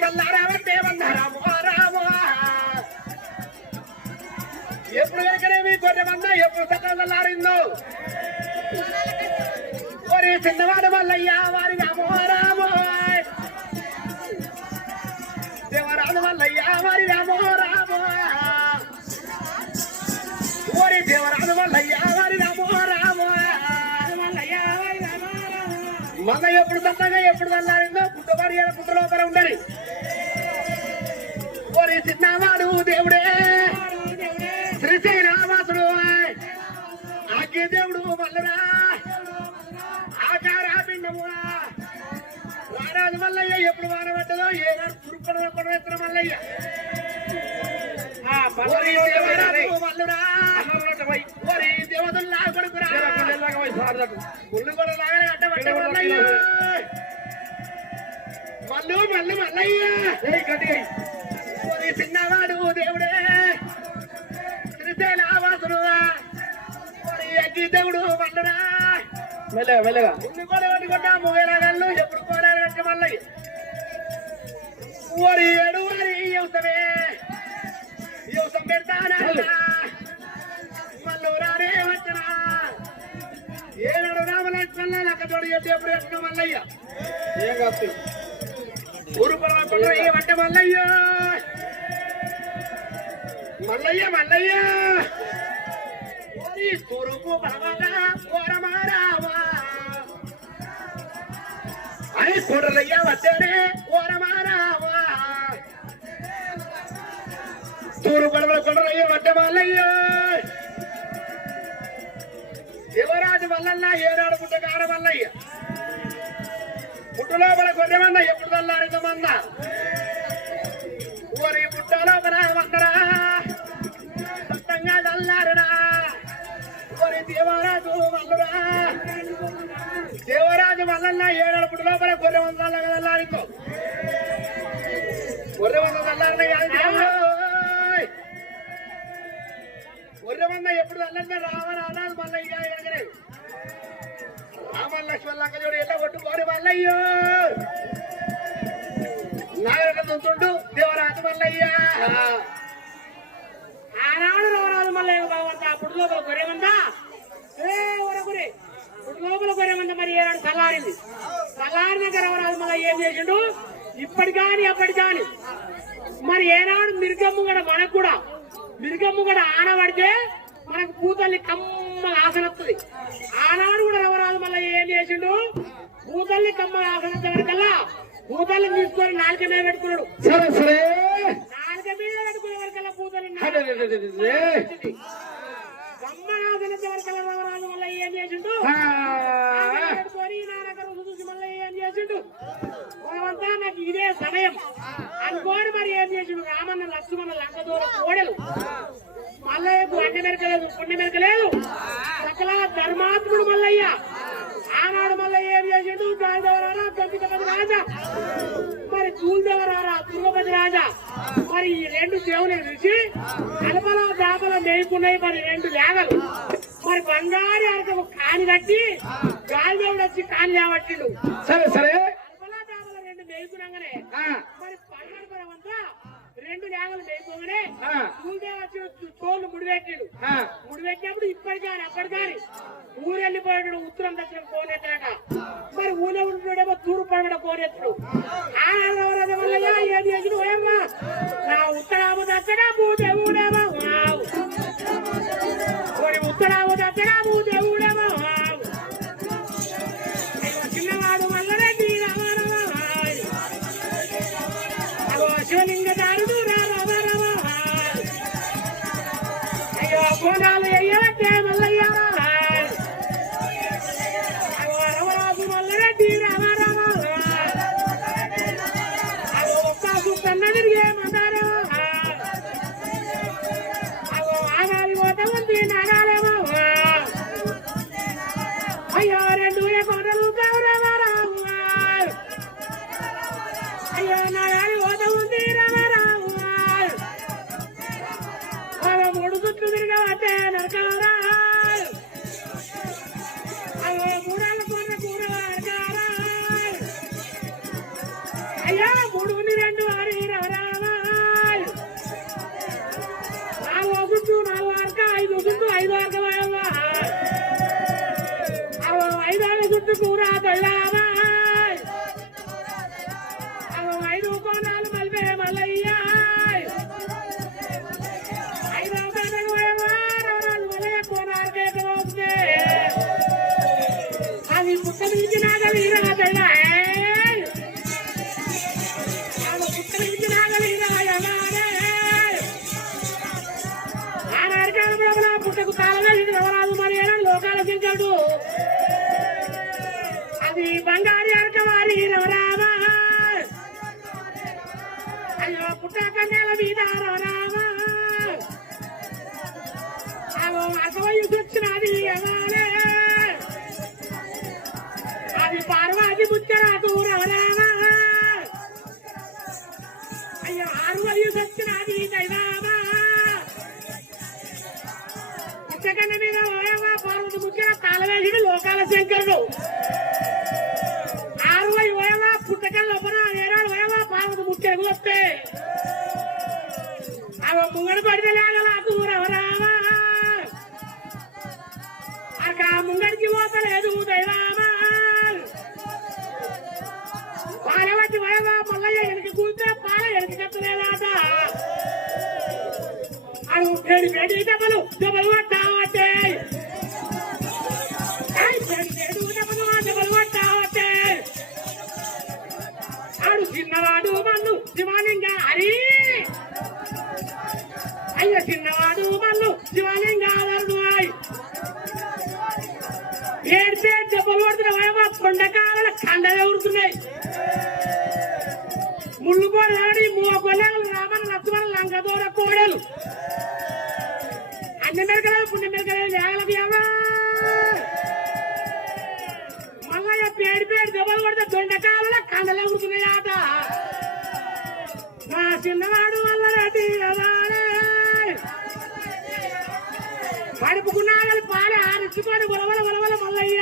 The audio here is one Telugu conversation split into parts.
చల్లారావంటే వందరాము రాము ఎప్పుడు కనుకనేమి కొన్ని మంద ఎప్పుడు చల్లారిందో ఒరే చిన్నవాడు మల్లయ్య వారి రామో రామో దేవరాజు మల్లయ్య వారి రామో రామో ఓరి దేవరాజు మల్లయ్య వారి రామో రామో మగ ఎప్పుడు తప్పగా ఎప్పుడు చల్లారిందో పుట్టవారి పుట్ట లోపల ఉండని ఓరి చిన్నవాడు దేవుడే శ్రీశైలావాసుడు ఆకే దేవుడు మల్లరా ఆచారా పిండము రారాజు మల్లయ్య ఎప్పుడు వాన పెట్టదో ఏనాడు పురుపడ కొడవెత్తన మల్లయ్య మల్లుడా ఓరి దేవతల్లా కొడుకురా ముళ్ళు కూడా లాగానే అడ్డబట్ట మల్లయ్య మల్లు మల్లు మల్లయ్య ఓరి చిన్నవాడు దేవుడే శ్రీశైలావాసుడు ఓరి అగ్గి దేవుడు మల్లురా మెల్లగా మెల్లగా ముందు కూడా పట్టుకుంటా ముగేలాగళ్ళు ఎప్పుడు కోరారు కట్ట మల్లయ్య ఓరి ఏడు వారి యువసమే యువసం పెడతానా మల్లు రారే వచ్చనా ఏనాడు రామలక్ష్మణ లక్క తోడు ఎప్పుడు ఎట్టిన మల్లయ్య ఏం కాదు ఊరు పర్వకుండా ఏమంటే మల్లయ్య మల్లయ్య మల్లయ్య ఓరి తూరుపు బలవగా ఓరమారావా అని కూడలయ్య వచ్చాడే ఓరమారావా తూరు బలవల కొండలయ్య వడ్డ మల్లయ్య దేవరాజు మల్లన్న ఏనాడు పుట్ట కాడ మల్లయ్య పుట్టు లోపల గొర్రె మంద ఎప్పుడు తల్లారింద మంద ఓరి పుట్ట లోపల వందరా సత్తంగా తల్లారనా ఓరి దేవరాజు మల్లురా దేవరాజు మల్లన్న ఏనాడు పుట్టు లోపల గొర్రె మంద తల్లారిందో గొర్రె మంద తల్లారిన గొర్రె మంద ఎప్పుడు తల్లంటే రావణ అనాలి మల్లయ్య ఎనగరే రామ లక్ష్మణ లంక చూడు ఎట్లా కొట్టుకోని మల్లయ్యో నాగరిక తుంటుండు దేవరాజు మల్లయ్య ఆనాడు రావరాజు మల్లయ్య బాగుంట పుట్టు లోపల గొర్రెమందా గురి పుట్టు లోపల గొర్రెమంద మరి ఏనాడు చల్లారింది చల్లారినాక రావరాజు మల్లయ్య ఏం చేసిండు ఇప్పటి కాని అప్పటి కాని మరి ఏనాడు మిరుగమ్ము కూడా మనకు కూడా మిరుగమ్ము కూడా ఆనబడితే మనకు పూతల్లి కమ్మ ఆసన వస్తుంది ఆనాడు కూడా రవరాజు మళ్ళీ ఏం చేసిండు పూతల్లి కమ్మ ఆసన వరకల్లా పూతల్ని తీసుకొని నాలుక మీద పెట్టుకున్నాడు నాలుక మీద పెట్టుకునే వరకల్లా పూతల్ని కమ్మ ఆసన వరకల్లా రవరాజు మళ్ళీ ఏం చేసిండు పెట్టుకొని నాలుక చూసి మళ్ళీ ఏం చేసిండు మనమంతా నాకు ఇదే సమయం అనుకోని మరి ఏం చేసిండు రామన్న లక్ష్మణ లంక దూరం కోడలు మల్లయ్యకు అన్ని మెరకలేదు పుణ్య మెరకలేదు సకల ధర్మాత్ముడు మల్లయ్య ఆనాడు మల్లయ్య ఏం చేసిండు గాలిదేవరారా గంగిపతి రాజా మరి తూలిదేవరారా దుర్గపతి రాజా మరి ఈ రెండు దేవుని చూసి కలపల దాపల మేయకున్నాయి మరి రెండు లేగలు మరి బంగారు అరకము కాని కట్టి గాలిదేవుడు వచ్చి కాని లేవట్టిండు సరే సరే కలపల దాపల రెండు మేయకున్నాగానే మరి పండుగ రెండు లేగలు మేయకోగానే తోళ్ళు ముడిపెట్టాడు ముడిపెట్టినప్పుడు ఇప్పటి కానీ అప్పటి కానీ ఊరు వెళ్ళిపోయాడు ఉత్తరం దక్షిణం కోనెత్తాడ మరి ఊళ్ళో ఉంటున్నాడేమో తూర్పు పడమడ కోనెత్తుడు వల్ల ఏం చేసి పోయమ్మా నా ఉత్తరాము దచ్చగా భూదేవుడేమో ఉత్తరాము దచ్చగా భూదేవుడేమో చిన్నవాడు మల్లరెడ్డి శివలింగ దారుడు కోడాలు అయ్యే మల్లయ్య రవరాజు మల్లరెడ్డి రామారామ ఒక్క కన్న తిరిగే మందారేమో ఆగాలి పోత ఉంది నాగాలేమో అయ్యో రెండు కొండలు రామారావు అయ్యో నాగాలి పోత ఉంది రామారావు మూడు చుట్లు తిరగబట్టే నరకారా అయ్యో మూడాళ్ళ కూర కూర అయ్యా మూడు రెండు కూర దైవామా 5 కోణాలు మల్పే మల్లయ్య 5 మల్లయ్య కోణాలకే అది పుట్ట మించినాక వీరా దైవా పుట్ట మించినాక వీరా ఆనాడు కాలంలో పుట్టకు తాళమే రవరాజు మరి లోకాల చించాడు అది బంగారి అరక వారి రవరామ అయ్యో పుట్టక నెల మీద రవరామ అగో అసవయసు వచ్చినది అవాలే అది పార్వతి ముచ్చరాకు రవరామ అయ్యో 6 వయసు వచ్చినది దైవామ పుట్టకన్న మీద పార్వతి ముచ్చర తాళవేసి లోకాల శంకరుడు 60 వయవ పుట్టకల్ లోపల 7 వయవ పార్వతి ముచ్చరకు వస్తే అవ ముంగడు పడితే లేగల దూరవరామ అక్క ముంగడికి పోతలేదు దైవామా పాలవతి వయవ మల్లయ్య ఎనికి కూర్చే పాల ఎనికి కట్టలేదాట అడు పేడి పేడి దెబ్బలు పట్టావట్టే దెబ్బలు పట్టావట్టే ఆడు చిన్నవాడు మన్ను శివాలింగా హరి అయ్యో చిన్నవాడు మన్ను శివాలింగా ఏడితే దెబ్బలు పడుతున్న వయవ కొండకాల కండలే ఉడుతున్నాయి ముళ్ళు కోడలాడి మూగొల్లలు రామన్ లక్ష్మణ లంక దూర కోడలు అన్ని మెరకలు పుణ్య మెరకలు లేగలవ్యావా మల్లయ్య పేడి పేడి దెబ్బలు కొడితే దొండకాల కండలే ఉడుతున్నాయాట నా చిన్నవాడు వల్ల రెడ్డి కడుపుకున్నాగలు పాలే ఆరించుకొని వలవల మల్లయ్య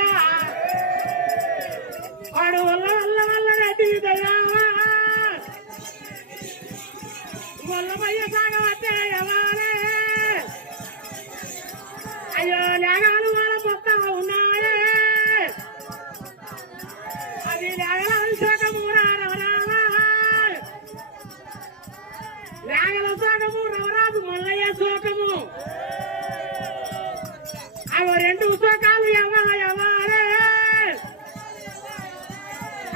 వాడు వల్ల రెడ్డి దయ్యావా వల్లమయ్య సాగవట్టే ఎవాలే అయ్యో లేగాలు వాళ్ళ మొత్తం ఉన్నాయే అది లేగల శోకము రవరామా లేగల శోకము రవరాజు మల్లయ్య శోకము అవి 2 శోకాలు ఎవ్వాలే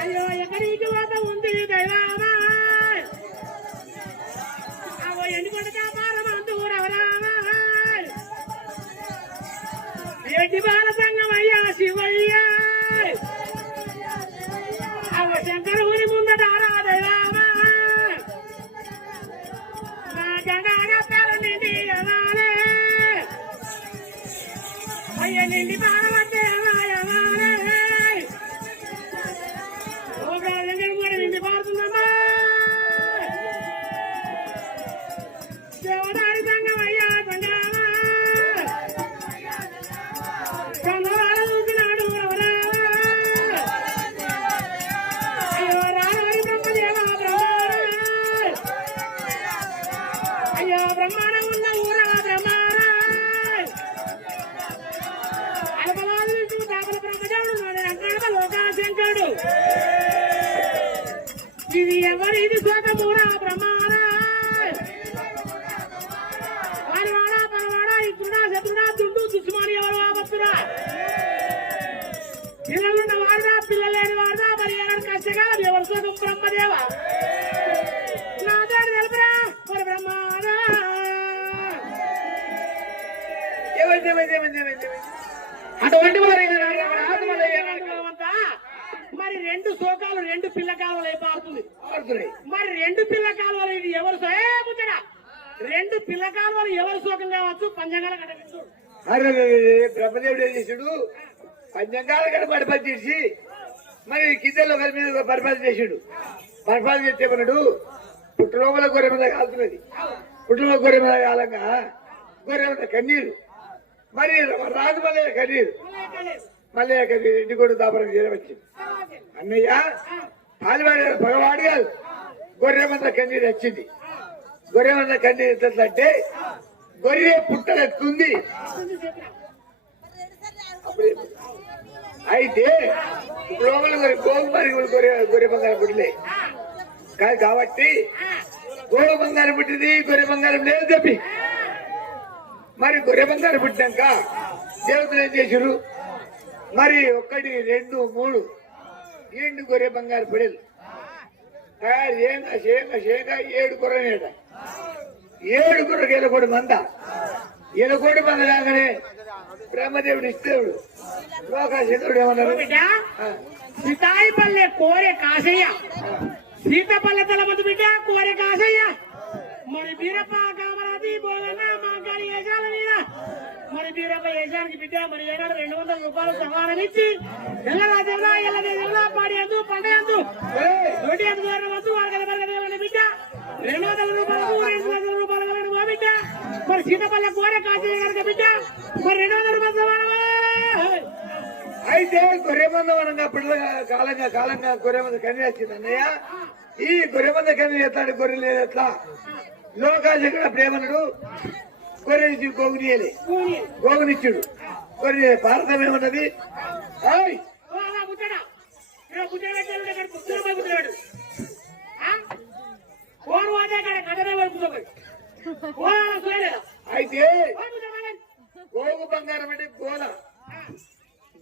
అయ్యో ఎక్కడికి పోత ఉంది దైవామా అవో ఎండుకొండ వ్యాపారమందు రవరామా రెడ్డి బాల సంగమయ్యా శివయ్య అవో శంకరుని ముందట దైవామా నా జెండాగా పేరు నిండి అవాలే అయ్య నిండి పారవద్దే అవాలే నిండి పారుతుందమ్మా దేవదారి సంగమయ్యా సంగమా చంద్రవాడ చూసినాడు అయ్యో రాజవారి బ్రహ్మదేవ అయ్యో బ్రహ్మాండం ఉన్న ఊరా బ్రహ్మాణ అలపలాలు దాపల బ్రహ్మదేవుడు లోకా శంకరుడు ఇది ఎవరిది శోకమూరా బ్రహ్మాణ వాడివాడా పరవాడా ఇతరుడా శత్రుడా దుండు దుష్మాని ఎవరు ఆపత్తురా పిల్లలున్న వాడదా పిల్లలు లేని వాడదా మరి ఎవరు కష్టకాలం ఎవరు శోకం బ్రహ్మదేవ నా దారి తెలుపురా మరి బ్రహ్మాణ అటువంటి మరి 2 శోకాలు 2 పిల్ల కాలువలు అయిపోతుంది మరి 2 పిల్ల కాలువలు ఇది ఎవరు ముచ్చట 2 పిల్ల కాలువలు ఎవరు శోకం కావచ్చు పంచంగాల కట్టచ్చు బ్రహ్మదేవుడు ఏం చేసాడు పంచంగాల కడ పరిపాలన చేసి మరి కిందలో ఒకరి మీద పరిపాలన చేసాడు పరిపాలన చేస్తే కొన్నాడు పుట్టలోపల గొర్రె మీద కాలుతున్నది పుట్టలో గొర్రె మీద కాలంగా గొర్రె మీద కన్నీరు మరి రాజు మల్లయ్య కన్నీరు మళ్ళీ ఇంటి కూడా దాపరం చేయవచ్చింది అన్నయ్య పాలివాడు పగవాడు కాదు గొర్రె మంద కన్నీరు వచ్చింది గొర్రె మంద కన్నీరు ఎట్లంటే గొర్రె పుట్టలెత్తుంది అయితే లోపల గోగు మరి గొర్రె బంగారం పుట్టిలే కాదు కాబట్టి గోగు బంగారం పుట్టింది గొర్రె బంగారం లేదు చెప్పి మరి గొర్రె బంగారం పుట్టినాక దేవతలు ఏం చేశారు మరి 1 2 3 ఎండు గొర్రె బంగారు పొడేలు తయారు చేయంగా 7 గొర్రెనేట 7 గొర్రెకి కూడా మంద 7 కోటి మంది రాగానే బ్రహ్మదేవుడు ఇష్టేవుడు లోకాశేఖరుడు ఏమన్నారు సీతాయిపల్లె కోరె కాసయ్య సీతపల్లె తలపతి బిడ్డ కోరె కాసయ్య మరి బీరప్ప కామరాజి బోధన మాంకాళి యశాల మీద మరి బీరప్ప యశానికి బిడ్డ మరి ఏనాడు 200 రూపాయలు సమానం ఇచ్చి ఎల్లదేవులా పాడి అందు పంట అందు రోడ్డు అందు వద్దు వరగల బిడ్డ 200 రూపాయలు 200 రూపాయలు మా బిడ్డ మరి సీతపల్లె కోరె కాసయ్య కనుక బిడ్డ మరి 200 రూపాయలు సమానమే అయితే గొర్రెమంద వనంగా పిల్లల కాలంగా గొర్రెమంద కని వచ్చింది అన్నయ్య ఈ గొర్రెమంద కని ఎట్లాంటి గొర్రె లేదు ఎట్లా లోకాశేఖరుడు ప్రేమనుడు గొర్రె గోగునియలే గోగునిచ్చుడు గొర్రె భారతం ఏమన్నది అయితే గోగు బంగారం అంటే గోల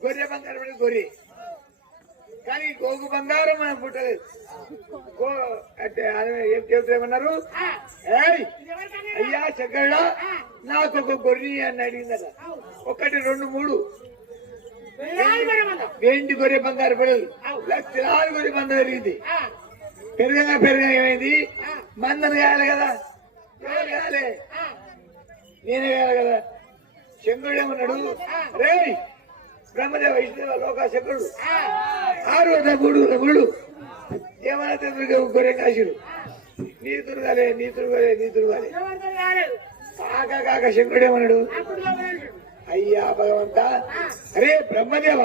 గొర్రె బంగారం అంటే గొర్రె కానీ గోగు బంగారం మనం పుట్టలేదు అంటే ఏం చెబుతామన్నారు అయ్యా చక్కడా నాకు ఒక గొర్రె అని అడిగిందట 1 2 3 వెండి గొర్రె బంగారు పడేది లక్షలాది గొర్రె మంద పెరిగింది పెరగగా ఏమైంది మందను కాయాలి కదా ఎవరు కాయాలి నేనే కాయాలి కదా శంకరుడు ఏమన్నాడు రే బ్రహ్మదేవ విష్ణుదేవ లోకాశంకరుడు 6 గుడు ఏమన్నా గొర్రె కాశుడు నీ తురగాలే కాక శంకరుడు ఏమన్నాడు అయ్యా భగవంత అరే బ్రహ్మదేవ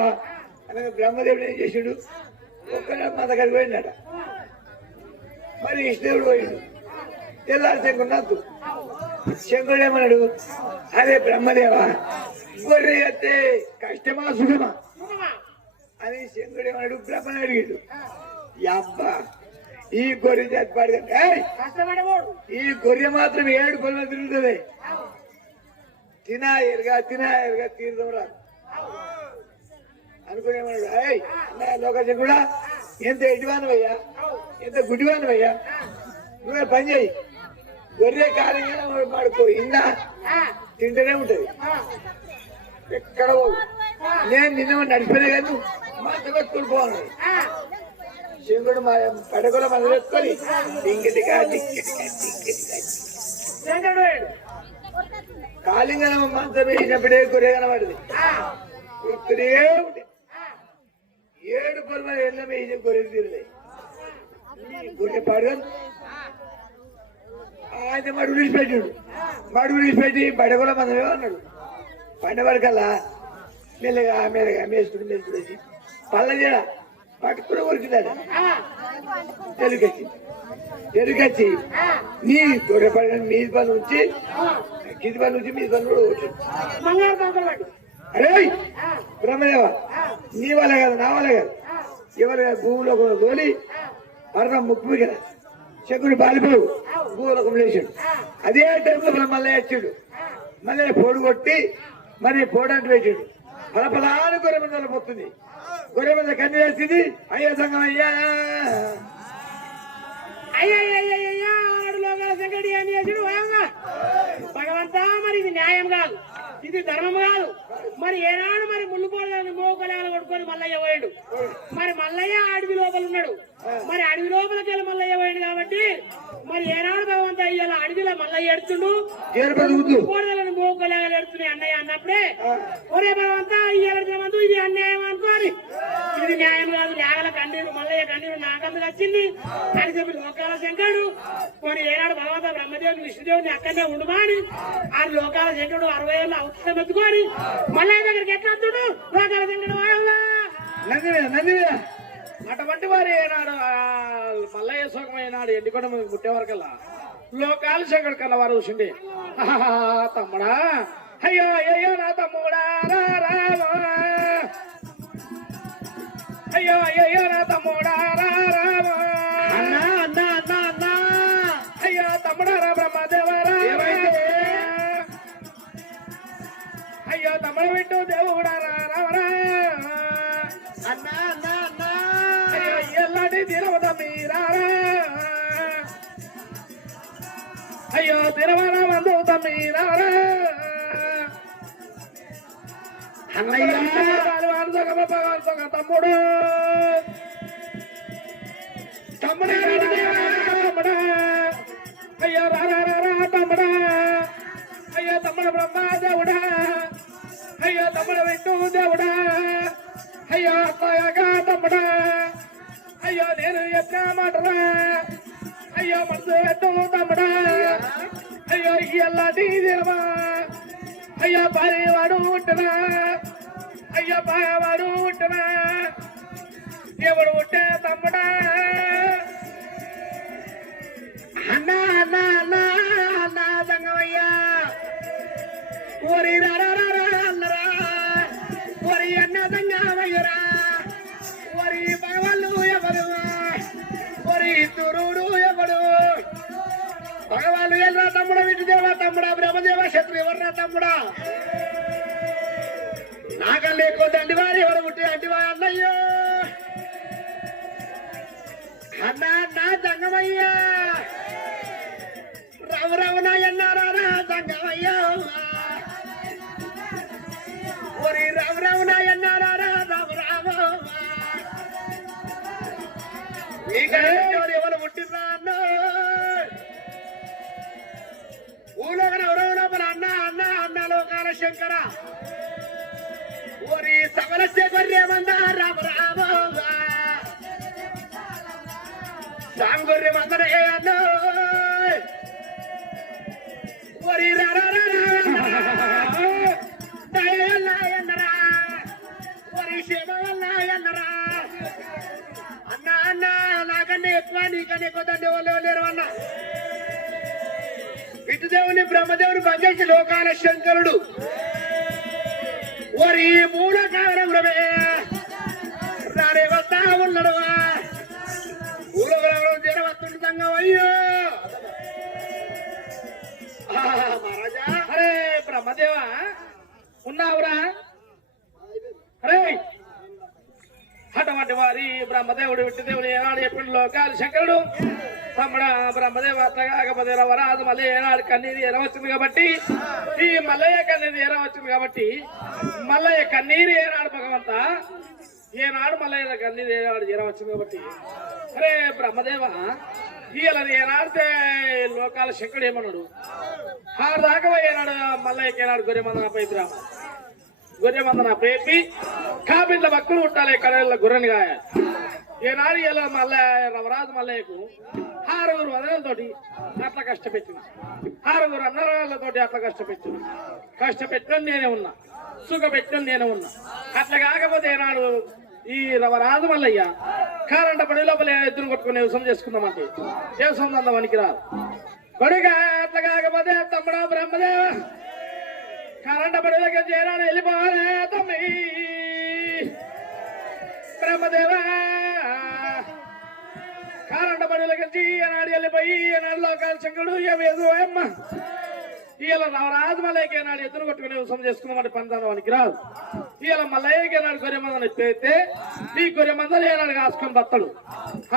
అనగా బ్రహ్మదేవుడు ఏం చేసాడు ఒక్కడే మన దగ్గరికి పోయిందట మరి విష్ణుదేవుడు పోయిండు తెల్లారి శంకుడు శంకరుడు ఏమన్నాడు అరే బ్రహ్మదేవ గొర్రె అయితే కష్టమా సుఖమా అని శంకరుడు ఏమన్నాడు బ్రహ్మని అడిగాడు అబ్బా ఈ గొర్రె జాతి పాడు ఈ గొర్రె మాత్రం 7 కొలను తిరుగుతుంది తినా ఎరగా తీర్థం రాదు అనుకునేమన్నాడు లోకశంకుడా ఎంత ఎడ్డివానవయ్యా ఎంత గుడ్డివానవయ్యా నువ్వే పని చేయి గొర్రె కాలంగా మాడుకో ఇందా తింటూనే ఉంటది ఎక్కడ నేను నిన్న నడిచిపోయినా కానీ మాట పట్టుకుని పోను శంకుడు మా పడగల మంది పెట్టుకొని దింకిటిగా కాలింగన మంచం వేసినప్పుడే గొర్రె కనబడింది గుర్తునే ఉంటే 7 పొలమ ఎల్ల వేసిన గొర్రె తీరలే గొర్రె పాడుగా ఆయన మడుగులు విడిచిపెట్టి బడగల మందమే అన్నాడు పండబడకల్లా మెల్లగా మేసుకుడు వేసి పళ్ళ చేయడా పట్టుకుని కొరికిందాడు తెలుగచ్చి నీ గొర్రె పడిన మీది పని నుంచి కింది పని నుంచి మీది పని కూడా వచ్చాడు అరే బ్రహ్మదేవ నీ వల్ల కాదు నా వల్ల కాదు ఎవరు భూమిలో కూడా తోలి మరణం ముక్కు కదా శంకుని బాలిపోవు భూలోకం లేచాడు అదే టైంలో మళ్ళీ వచ్చాడు మళ్ళీ పొడు కొట్టి మరి పోడంటే వేసాడు పలపలాని గొర్రె మందలు పోతుంది గొర్రె మంద కన్ను వేసింది అయ్యా సంగం అయ్యా సంగడి అని చేసాడు భగవంతా మరి ఇది న్యాయం కాదు ఇది ధర్మం కాదు మరి ఏనాడు మరి ముళ్ళు పోలని మోకలాలు కొట్టుకొని మల్లయ్య పోయాడు మరి మల్లయ్య అడవి లోపల ఉన్నాడు మరి అడవి లోపలికి వెళ్ళి మల్లయ్య పోయాడు కాబట్టి మరి ఏనాడు భగవంత ఇవాళ అడవిలో మల్లయ్య ఎడుతుండు కోడలను మోకలాలు ఎడుతున్నాయి అన్నయ్య అన్నప్పుడే ఒరే భగవంత ఇవాళ ఇది అన్యాయం అనుకోని ఇది న్యాయం కాదు న్యాయాల కన్నీరు మల్లయ్య కన్నీరు నాకందుకు వచ్చింది అని చెప్పి లోకాల శంకరుడు మరి ఏనాడు భగవంత బ్రహ్మదేవుని విష్ణుదేవుని అక్కడనే ఉండుమాని ఆ లోకాల శంకరుడు 60 ఏళ్ళు అవసరం ఎత్తుకొని మల్లయ్య దగ్గరికి ఎట్లా వద్దుడు లోకాల శంకరుడు నందివే అటువంటి వారు ఏనాడు మల్లయ్య సుఖమైనాడు ఎండికొండ మీద పుట్టేవారికల్లా లోకాల శంకరుడు కల్లా వారు చూసిండి తమ్ముడా అయ్యో అయ్యో నా తమ్ముడా అయ్యో అయ్యో నా తమ్ముడా రామ అన్నా అన్నా అన్నా అన్నా అయ్యో తమ్ముడా రా బ్రహ్మదేవరా అయ్యో తమ్ముడు విట్టు దేవుడా రావరా అన్నా అన్నా అన్నా అయ్యో ఎల్లాంటి తిరవద మీరారా అయ్యో తిరవన మందు తమ్మీరారా అన్నయ్య తమ్ముడు తమ్ముడా తమ్ముడా అయ్యో రా తమ్ముడా అయ్యో తమ్ముడు బ్రహ్మ దేవుడా అయ్యో తమ్ముడు విష్ణు దేవుడా అయ్యో అత్తగా తమ్ముడా అయ్యో నేను ఎట్లా మాటరా అయ్యో మనసు పెట్టు తమ్ముడా అయ్యో ఎల్లాంటి తిరమా అయ్యో భార్యవాడు ఉంటున్నా అయ్యో బావాడు ఉంటున్నా ఎవడు ఉంటే తమ్ముడా అన్నా అన్నా అన్నా అన్నా సంగమయ్యా ఓరి అన్నరా ఓరి అన్న సంగమయ్యరా ఓరి భగవాళ్ళు ఎవరు ఓరి తురుడు ఎవడు భగవాళ్ళు ఎల్రా తమ్ముడా విష్ణుదేవ తమ్ముడా బ్రహ్మదేవ శత్రు ఎవర్రా తమ్ముడా నాకన్నా ఎక్కువ దండివారు ఎవరు పుట్టి అంటివారు అన్నయ్యో అన్నా నా సంగమయ్యా రావు ఎన్నారా సంగమయ్యా ఒరి రావు ఎన్నారా రావు నీకెవరు ఎవరు పుట్టిరా అన్న ఊలోకన ఎవరో లోపల అన్న లోకాల శంకర ఓరి సవలస్య గొర్రెమంద రామ సాం గొర్రెమందరే అన్న ఓరి దయన్నాయన్నరా ఓరి క్షేమవన్నాయన్నరా అన్న నాకన్నా ఎక్కువ నీకన్నా ఎక్కువ తండ్రి వాళ్ళు లేరు అన్న విష్ణుదేవుని బ్రహ్మదేవుని పనిచేసి లోకాల శంకరుడు ఓరి మూల కావడం రానే వస్తా ఉన్నాడు ఊరవరం తీర వస్తుండు సంగం అయ్యో మహారాజా అరే బ్రహ్మదేవా ఉన్నావురా అరే అటువంటి వారి బ్రహ్మదేవుడు విష్ణుదేవుడు ఏనాడు ఎప్పుడు లోకాలు శంకరుడు తమ్ముడా బ్రహ్మదేవ అట్లగాకపోతే రవరాజు మళ్ళీ ఏనాడు కన్నీరు ఎరవచ్చింది కాబట్టి ఈ మల్లయ్య కన్నీరు ఎరవచ్చింది కాబట్టి మల్లయ్య కన్నీరు ఏనాడు భగవంత ఏనాడు మల్లయ్య కన్నీరు ఏనాడు ఎరవచ్చింది కాబట్టి అరే బ్రహ్మదేవ ఈయనది ఏనాడితే లోకాల శంకరుడు ఏమన్నాడు ఆరు దాకా ఏనాడు మల్లయ్యకి ఏనాడు గొర్రెమందన పైపు రామ గొర్రెమందన పేపి కాబిళ్ళ భక్తులు ఉంటాలి కడల గొర్రెని కాయాలి ఏనాడు ఇలా రవరాజు మల్లయ్యకు 6 వదనలతోటి అట్లా కష్టపెట్టింది 6 అన్నరాలతోటి అట్లా కష్టపెట్టడం నేనే ఉన్నా సుఖపెట్టడం నేనే ఉన్నా అట్లా కాకపోతే ఏనాడు ఈ రవరాజు మల్లయ్య కారంట పడి లోపల ఎద్దును కొట్టుకుని వ్యవసాయం చేసుకుందామంటే వ్యవసాయం అందమానికి రాదు కొడుగా అట్లా కాకపోతే తమ్ముడా బ్రహ్మదేవ కరెంట పడి దగ్గర చేరాడు వెళ్ళిపోవాలి తమ్మి బ్రహ్మదేవా కారంట పడి దగ్గర ఏనాడు వెళ్ళిపోయి ఏనాడు లోకాల శంకరుడు ఏమేదో అమ్మ ఇలా రావరాజు మల్లయ్యకి ఏనాడు ఎద్దును కొట్టుకుని వ్యవసాయం చేసుకుందామంటే పందానికి రాదు ఇలా మల్లయ్యకి ఏనాడు గొర్రె మందని పెడితే ఈ గొర్రె మందలు ఏనాడు కాసుకొని బత్తడు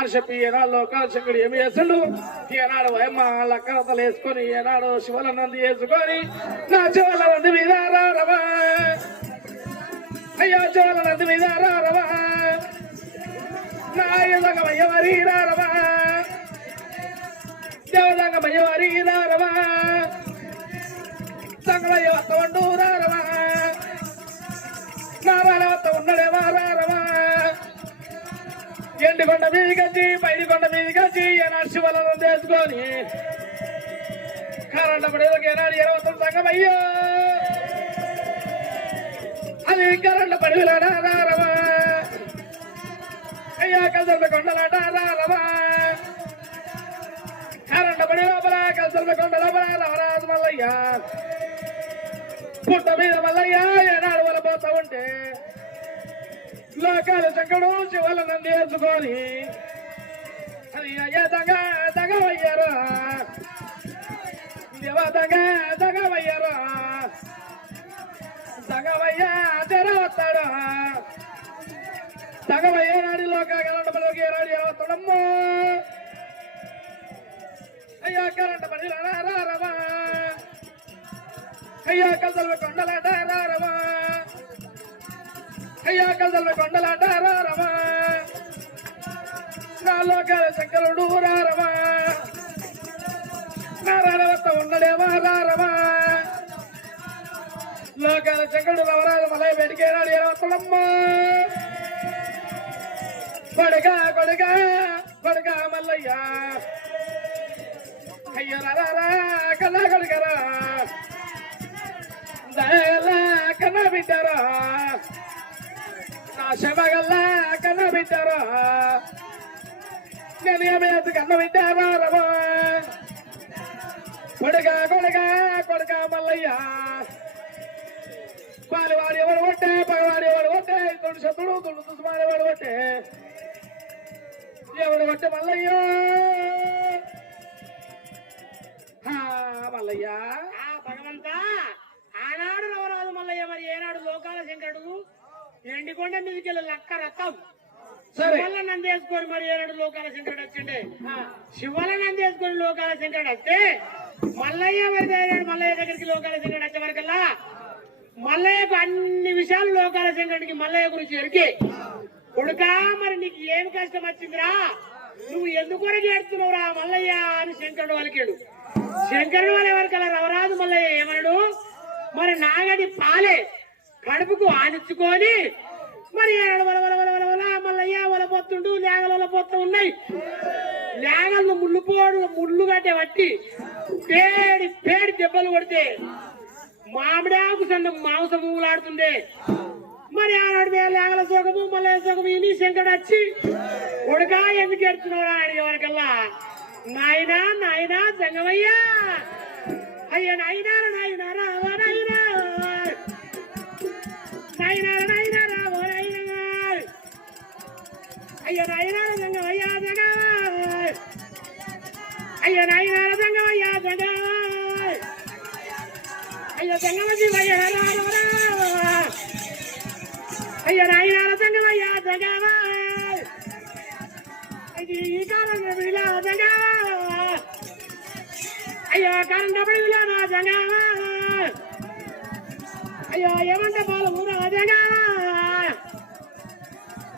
అని చెప్పి ఏనాడు లోకాల శంకరుడు ఏమి చేసిండు ఏనాడు అమ్మ లక్కరతలు వేసుకొని ఏనాడు శివల నంది వేసుకొని నా శివల నంది మీద రవా అయ్యో శివల నంది మీద రవా నా యుధంగమయ్యవరి రవా దేవదంగమయ్యవరి రవా సంగళయ్య వత్త వండు రవా నారాయణ వత్త ఉండడేవా రవా ఎండి కొండ మీదికొచ్చి బయటి కొండ మీదికొచ్చి ఏనాడు శివలను తీసుకొని కరెంట పడేలకు ఏనాడు 20 సంగమయ్యో అది కరెంట పడిలాడా రవా అయ్యా కల్సల కొండలాట రవా కరెంట పడి లోపల కల్సల కొండ లోపల రవరాజు మల్లయ్య పుట్ట మీద మల్లయ్య ఏనాడు వల పోతా ఉంటే లోకాల చక్కడు శివలను నేర్చుకొని అది అయ్యా దగవయ్యారా దేవ దగవయ్యారా దగవయ్యా తెరవస్తాడా దగవయ్యా నాడి లోకాలకి రాడి వస్తాడమ్మో అయ్యా కరెంట్ పని రారవా అయ్యా కదల కొండలాట రారవా అయ్యా కదల కొండలాట రారవా నా లోకాల శంకరుడు రారవా నా రారవత ఉండడేవా రారవా లోకాల శంకరుడు రవరాజు మలై బయటికి రాడి వస్తాడమ్మా కొడుక మల్లయ్య అయ్యో రారా కన్నా కొడుకరా దయలా కన్నా బిడ్డారా నా శబగల్లా కన్నా బిడ్డారా నేను ఏమేది కన్న బిడ్డారా రవా కొడుక మల్లయ్య పాలివాడి ఎవరు కొట్టే పగవాడి ఎవరు కొట్టే తుడు శత్రుడు తుడు తుసుమాడి ఎవరు కొట్టే ఎవరు కొట్టే మల్లయ్య మల్లయ్య భగవంతా ఆనాడు రవరాజు మల్లయ్య మరి ఏనాడు లోకాల శంకరుడు ఎండికొండ మీదకెళ్ళి లక్క రక్తం శివల నందేసుకొని మరి ఏనాడు లోకాల శంకరుడు వచ్చిండే శివల నందేసుకొని లోకాల శంకరుడు వస్తే మల్లయ్య మరి మల్లయ్య దగ్గరికి లోకాల శంకరుడు వచ్చే వరకల్లా మల్లయ్యకు అన్ని విషయాలు లోకాల శంకరుడికి మల్లయ్య గురించి ఎరికే కొడుకా మరి నీకు ఏం కష్టం వచ్చిందిరా నువ్వు ఎందుకొరకు ఏడుతున్నావురా మల్లయ్య అని శంకరుడు వాళ్ళకేడు శంకరుడు వాళ్ళ ఎవరికల్లా రవరాజు మల్లయ్య ఏమన్నాడు మరి నాగడి పాలే కడుపుకు ఆనిచ్చుకొని మరి మల్లయ్య వాళ్ళ పొత్తుండు లేగల వాళ్ళ పొత్తు ఉన్నాయి లేగలను ముళ్ళు కట్టే వట్టి పేడి దెబ్బలు కొడితే మామిడాకు సందం మాంసం ఊలాడుతుంది మరి ఆనాడు లేగల సోకము మల్లయ్య సోకము ఇని శంకరుడు వచ్చి కొడుకా ఎందుకు ఎడుతున్నావురా అడిగే వరకల్లా నాయనా సంగమయ్యా అయ్యా నాయనా రావా నాయనా రావో నాయనా అయ్యా నాయనా సంగమయ్యా అయ్యా నాయనా సంగమయ్యా అయ్యా సంగమ శివయ్య అయ్యా నాయనా సంగమయ్యా జగవా ఈ కాలంలో విలా జగవా అయ్యో కరెంటప్పుడు విలా నా జగవా అయ్యో ఏమంటే పాల ఊరా జగవా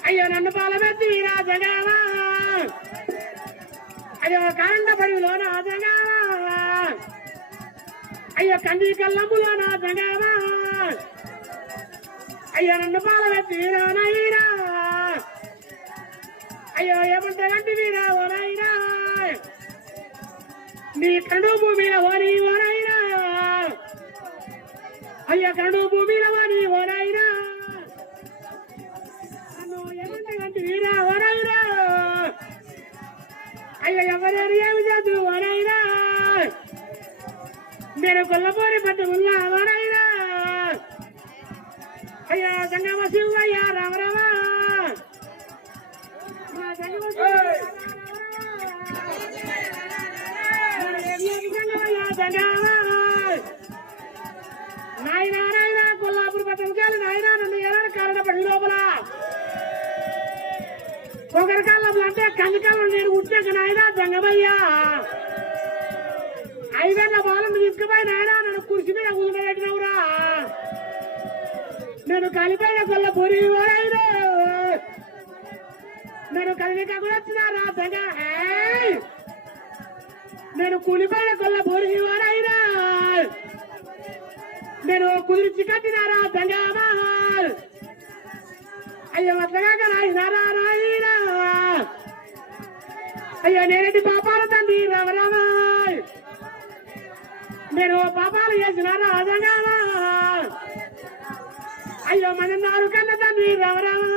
అయ్యో నన్ను పాల పెట్టి రా జగవా అయ్యో కరెంటపడిలో నా జగవా అయ్యో కంది కల్లములో నా జగవా అయ్యో నన్ను పాల పెట్టి రా నైనా అయ్యో ఏమంటే గంటి వీరా ఓనైనా నీ కడు భూమిలో ఓని ఓనైనా అయ్యో కడు భూమిలో ఓని ఓనైనా నన్ను ఏమంటే గంటి వీరా ఓనైనా అయ్యో ఎవరెవరు ఏమి చేద్దు ఓనైనా నేను కొల్లపోరి పట్టు ఉన్నా ఓనైనా అయ్యో సంగమ శివయ్య రామరామా నాయనా కొల్లాపురి పట్టణాలు నాయన నన్ను ఏడాది కారణపడి లోపల ఒకరి కాలంలో అంటే కందికాలం నేను ఉట్టాక నాయన జంగమయ్యా 5 ఏళ్ల బాలను తీసుకుపోయి నాయన నన్ను కుర్చీ మీద కూర్చోబెట్టినవురా నేను కలిపోయిన కొల్ల పొరి నేను కలిక కూడా వచ్చినారా జగ నేను కూలిపోయిన కొల్ల పొరి వారైనా నేను కుదిర్చి కట్టినారా జంగమా అయ్యో అట్లాగా రాయినారా రాయినా అయ్యో నేనేంటి పాపాలు తండ్రి రామరామా నేను పాపాలు చేసినారా జంగమా అయ్యో మన 4 కన్న తండ్రి రామరామా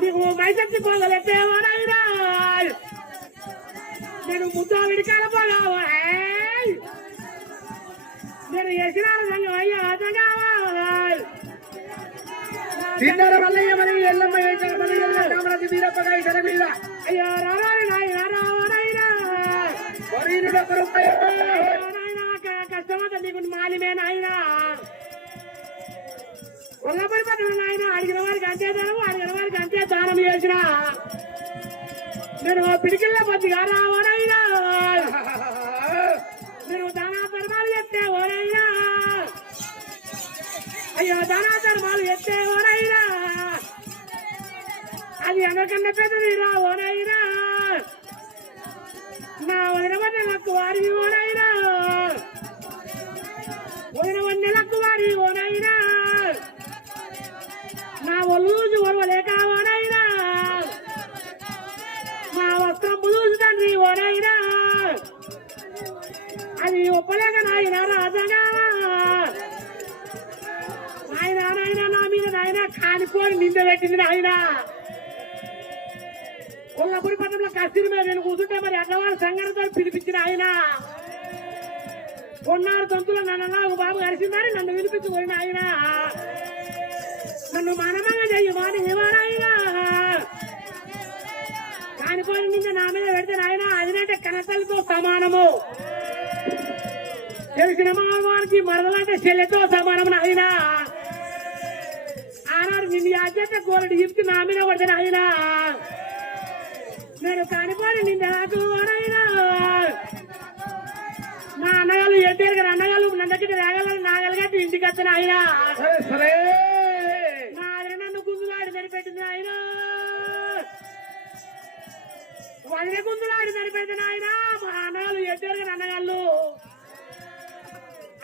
నీకు మైసెత్తి పోగలెట్టేవారైనా నేను ముద్దా విడికాల పోగావా నేను ఎసినాల సంగం అయ్యా జంగమా నా తిన్నర మల్లయ్య మరి ఎల్లమ్మ వేసిన మల్లయ్య కామరాజు వీరప్పగా ఇతర మీద అయ్యో రారాయణ నాయన రావనైనా వరీనుడు ఒక రూపాయి కష్టమంతా నీకు మాలిమే నాయన కొల్లపడి పట్టిన నాయన అడిగిన వారికి అంతే దానం అడిగిన వారికి అంతే దానం చేసిన నేను పిడికిళ్ళ పద్దిగా రావనైనా నేను దానా ధర్మాలు ఎత్తే ఓనైనా అయ్యో దానా ధర్మాలు ఎత్తే ఓనైనా అది అందరికన్నా పెద్దది రా ఓనైనా నా వదిన వన్నెలకు వారి ఓనైనా వదిన వన్నెలకు వారి ఓనైనా నా ఒళ్ళు ఓర్వలేక ఓనైనా నా వస్త్రం పులుసు తండ్రి ఓనైనా అది ఒప్పలేక నాయన రాజగా నాయన నాయన నా మీద నాయన కానిపోని నింద పెట్టింది నాయన కొల్లపూడి పట్టణంలో కస్తూరి మీద నేను కూర్చుంటే మరి అడ్డవాళ్ళ సంఘటనతో పిలిపించిన ఆయన కొన్నారు తంతులు నన్ను నాకు బాబు కలిసిందని నన్ను వినిపించి పోయిన ఆయన నన్ను మనమంగా చెయ్యి మాట ఇవ్వరాయన కానిపోయిన నింద నా మీద పెడితే నాయన అదినంటే కనతలతో సమానము తెలిసిన మానవానికి మరదలంటే చెల్లెతో సమానం నాయన ఆనాడు నిన్ను అత్యంత కోరడు ఇప్పి నా మీద పడితే నాయన నేను కానిపోయి నిందకు అయినా నా అన్నగారు ఎడ్డేరు గారు అన్నగారు నన్నకి రాగలను నాగలిగట్టి ఇంటికి వచ్చిన ఆయన సరే నా అదే నన్ను గుంజులాడి సరిపెట్టింది ఆయన వదిలే గుంజులాడి సరిపెట్టిన ఆయన మా అన్నగారు ఎడ్డేరు గారు అన్నగాళ్ళు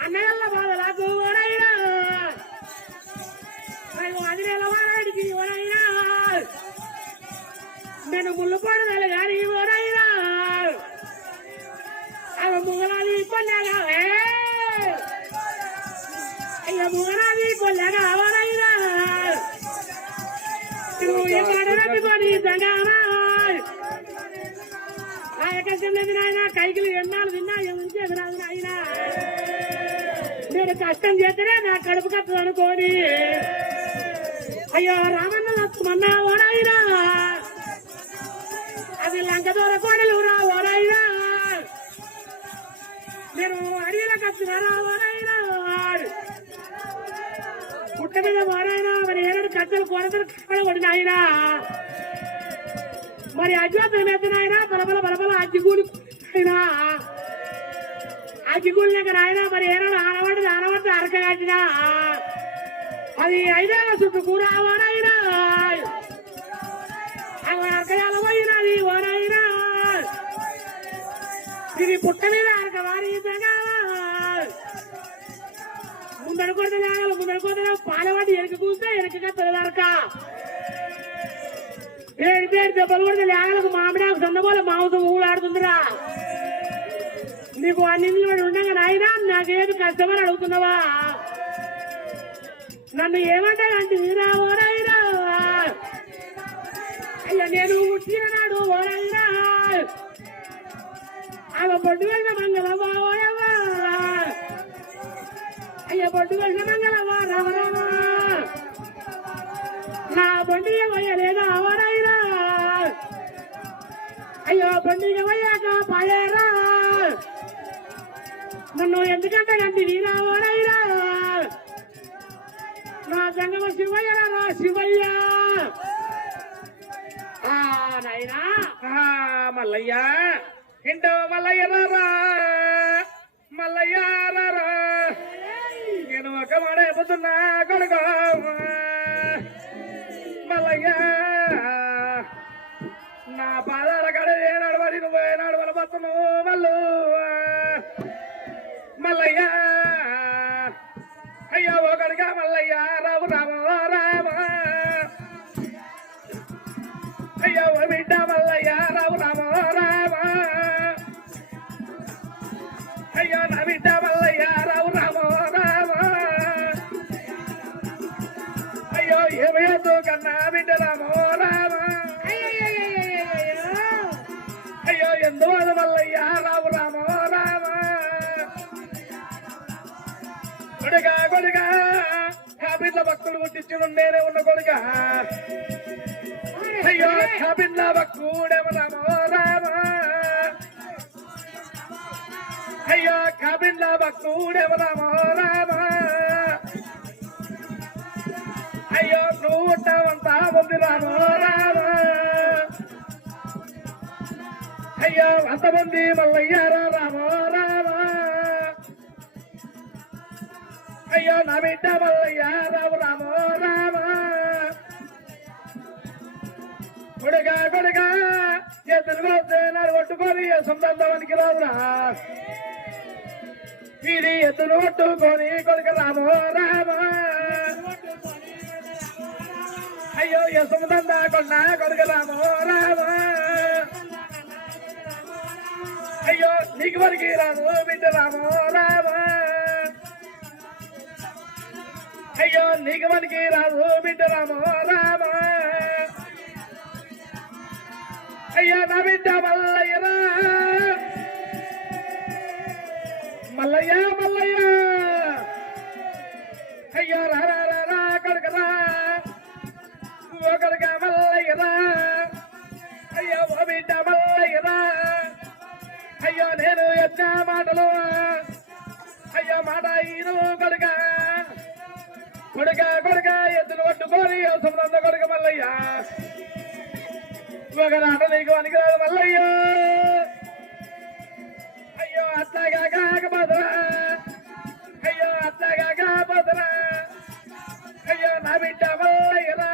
అన్నగాళ్ళ బాధ నాకు ఓనైనా వదిలేల వాడికి ఓనైనా నేను ముళ్ళుపాడు కానీ ఓనైనా అవి ముగనాది కొల్లగా అయ్యా ముగనాది కొల్లగా ఓనైనా నువ్వు ఎక్కడని జగానా ఆ కష్టం లేదు నాయన కైకిలు ఎన్నాళ్ళు తిన్నా ఉంచేది రాదు నాయన నేను కష్టం చేస్తేనే నా కడుపు కట్టదు అనుకోని అయ్యో రామన్న లక్ష్మణ ఓనైనా అది లంక దూర కోడలు రావోనైనా నేను అడవిలో కచ్చిన రావోనైనా పుట్ట మీద వారైనా మరి ఏడు కట్టలు కొరతలు కట్టబడిన ఆయన మరి అజ్వాతం ఎత్తినాయన బలబల బలబల అగ్గిగూలి అయినా అగ్గిగూలి దగ్గర ఆయన మరి ఏనాడు ఆనబడి అరక కట్టినా అది 5 ఏళ్ల చుట్టూ కూర ఓనైనా అరకయాల పోయినది ఓనైనా ఇది పుట్ట మీద అరక వారి ముందర కొడితే జాగాలి ముందర కొడితే పాలవాడి ఎనక కూస్తే ఎనక తెలదరక ఏడు పేరు దెబ్బలు కొడితే లేగలకు మామిడాకు సన్నబోల మాంసం ఊలాడుతుందిరా నీకు అన్ని ఉండగా నాయనా నాకేది కష్టమని అడుగుతున్నావా నన్ను ఏమంటానంటే వీరా ఓనైనా అయ్యా నేను పుట్టిన నాడు ఓనైనా ఆమె బొడ్డు వెళ్ళిన మంగళవ్వ ఓయవ్వ అయ్యా బొడ్డు వెళ్ళిన మంగళవ్వ రామరామ నా బండి పోయలేదా ఓనైనా అయ్యో బండికి పోయాక పాడేరా నన్ను ఎందుకంటే వీరా ఓనైనా నా సంగమ శివయ్య రా శివయ్య నాయనా మల్లయ్య ఇంటో మల్లయ్య రారా మల్లయ్య రారా నేను ఒక మాట అయిపోతున్నా కొడుకో మల్లయ్య నా పాదాల కడ ఏనాడు పడి నువ్వు ఏనాడు వలబోతును మల్లు మల్లయ్య అయ్యో ఒకడిగా మల్లయ్య రావు రామ రామ అయ్యో బిడ్డ మల్లయ్య రావు రామ రామ అయ్యో నా బిడ్డ మల్లయ్య రావు రామ రామ అయ్యో ఏమయ్యో కన్నా బిడ్డ రామ రామ అయ్యో ఎందువల్ల మల్లయ్య రావు రామ రామ కొడుగా కొడుగా బిడ్డ భక్తులు పుట్టించు నేనే ఉన్న కొడుక అయ్యో కబిల్ల భక్తుడేమో రామో రామ అయ్యో కబిల్ల భక్తుడేమో రామో రామ అయ్యో నువ్వు ఉంటావంతా ఉంది రామో రామ అయ్యో అంతమంది మల్లయ్యారా రామో రామ అయ్యో నా బిడ్డ మల్లయ్య రాము రామో రామ కొడుగా కొడుగా ఎదురుగా కొట్టుకొని సొంతానికి రాదురా ఇది ఎద్దులు కొట్టుకొని కొడుక రామో రామ అయ్యో యశోదందా కొన్నా కొడుక రామో రామ అయ్యో నీకు వరకు రాము బిడ్డ రామో రామ అయ్యో నీకు మనకి రాదు బిడ్డ రామో రామ అయ్యో నా బిడ్డ మల్లయ్యరా మల్లయ్య మల్లయ్య అయ్యో రా కొడుకరా ఓ కొడుక మల్లయ్యరా అయ్యో ఓ బిడ్డ మల్లయ్యరా అయ్యో నేను ఎన్న మాటలు అయ్యో మాట ఈను కొడుక కొడుక కొడుక ఎద్దులు పట్టుకొని సముద్రంలో కొడుక మల్లయ్య ఒక నాట నీకు అనికిరాదు మల్లయ్య అయ్యో అట్లాగా కాకపోతురా అయ్యో అట్లాగా కాకపోతురా అయ్యో నా బిడ్డ మల్లయ్యరా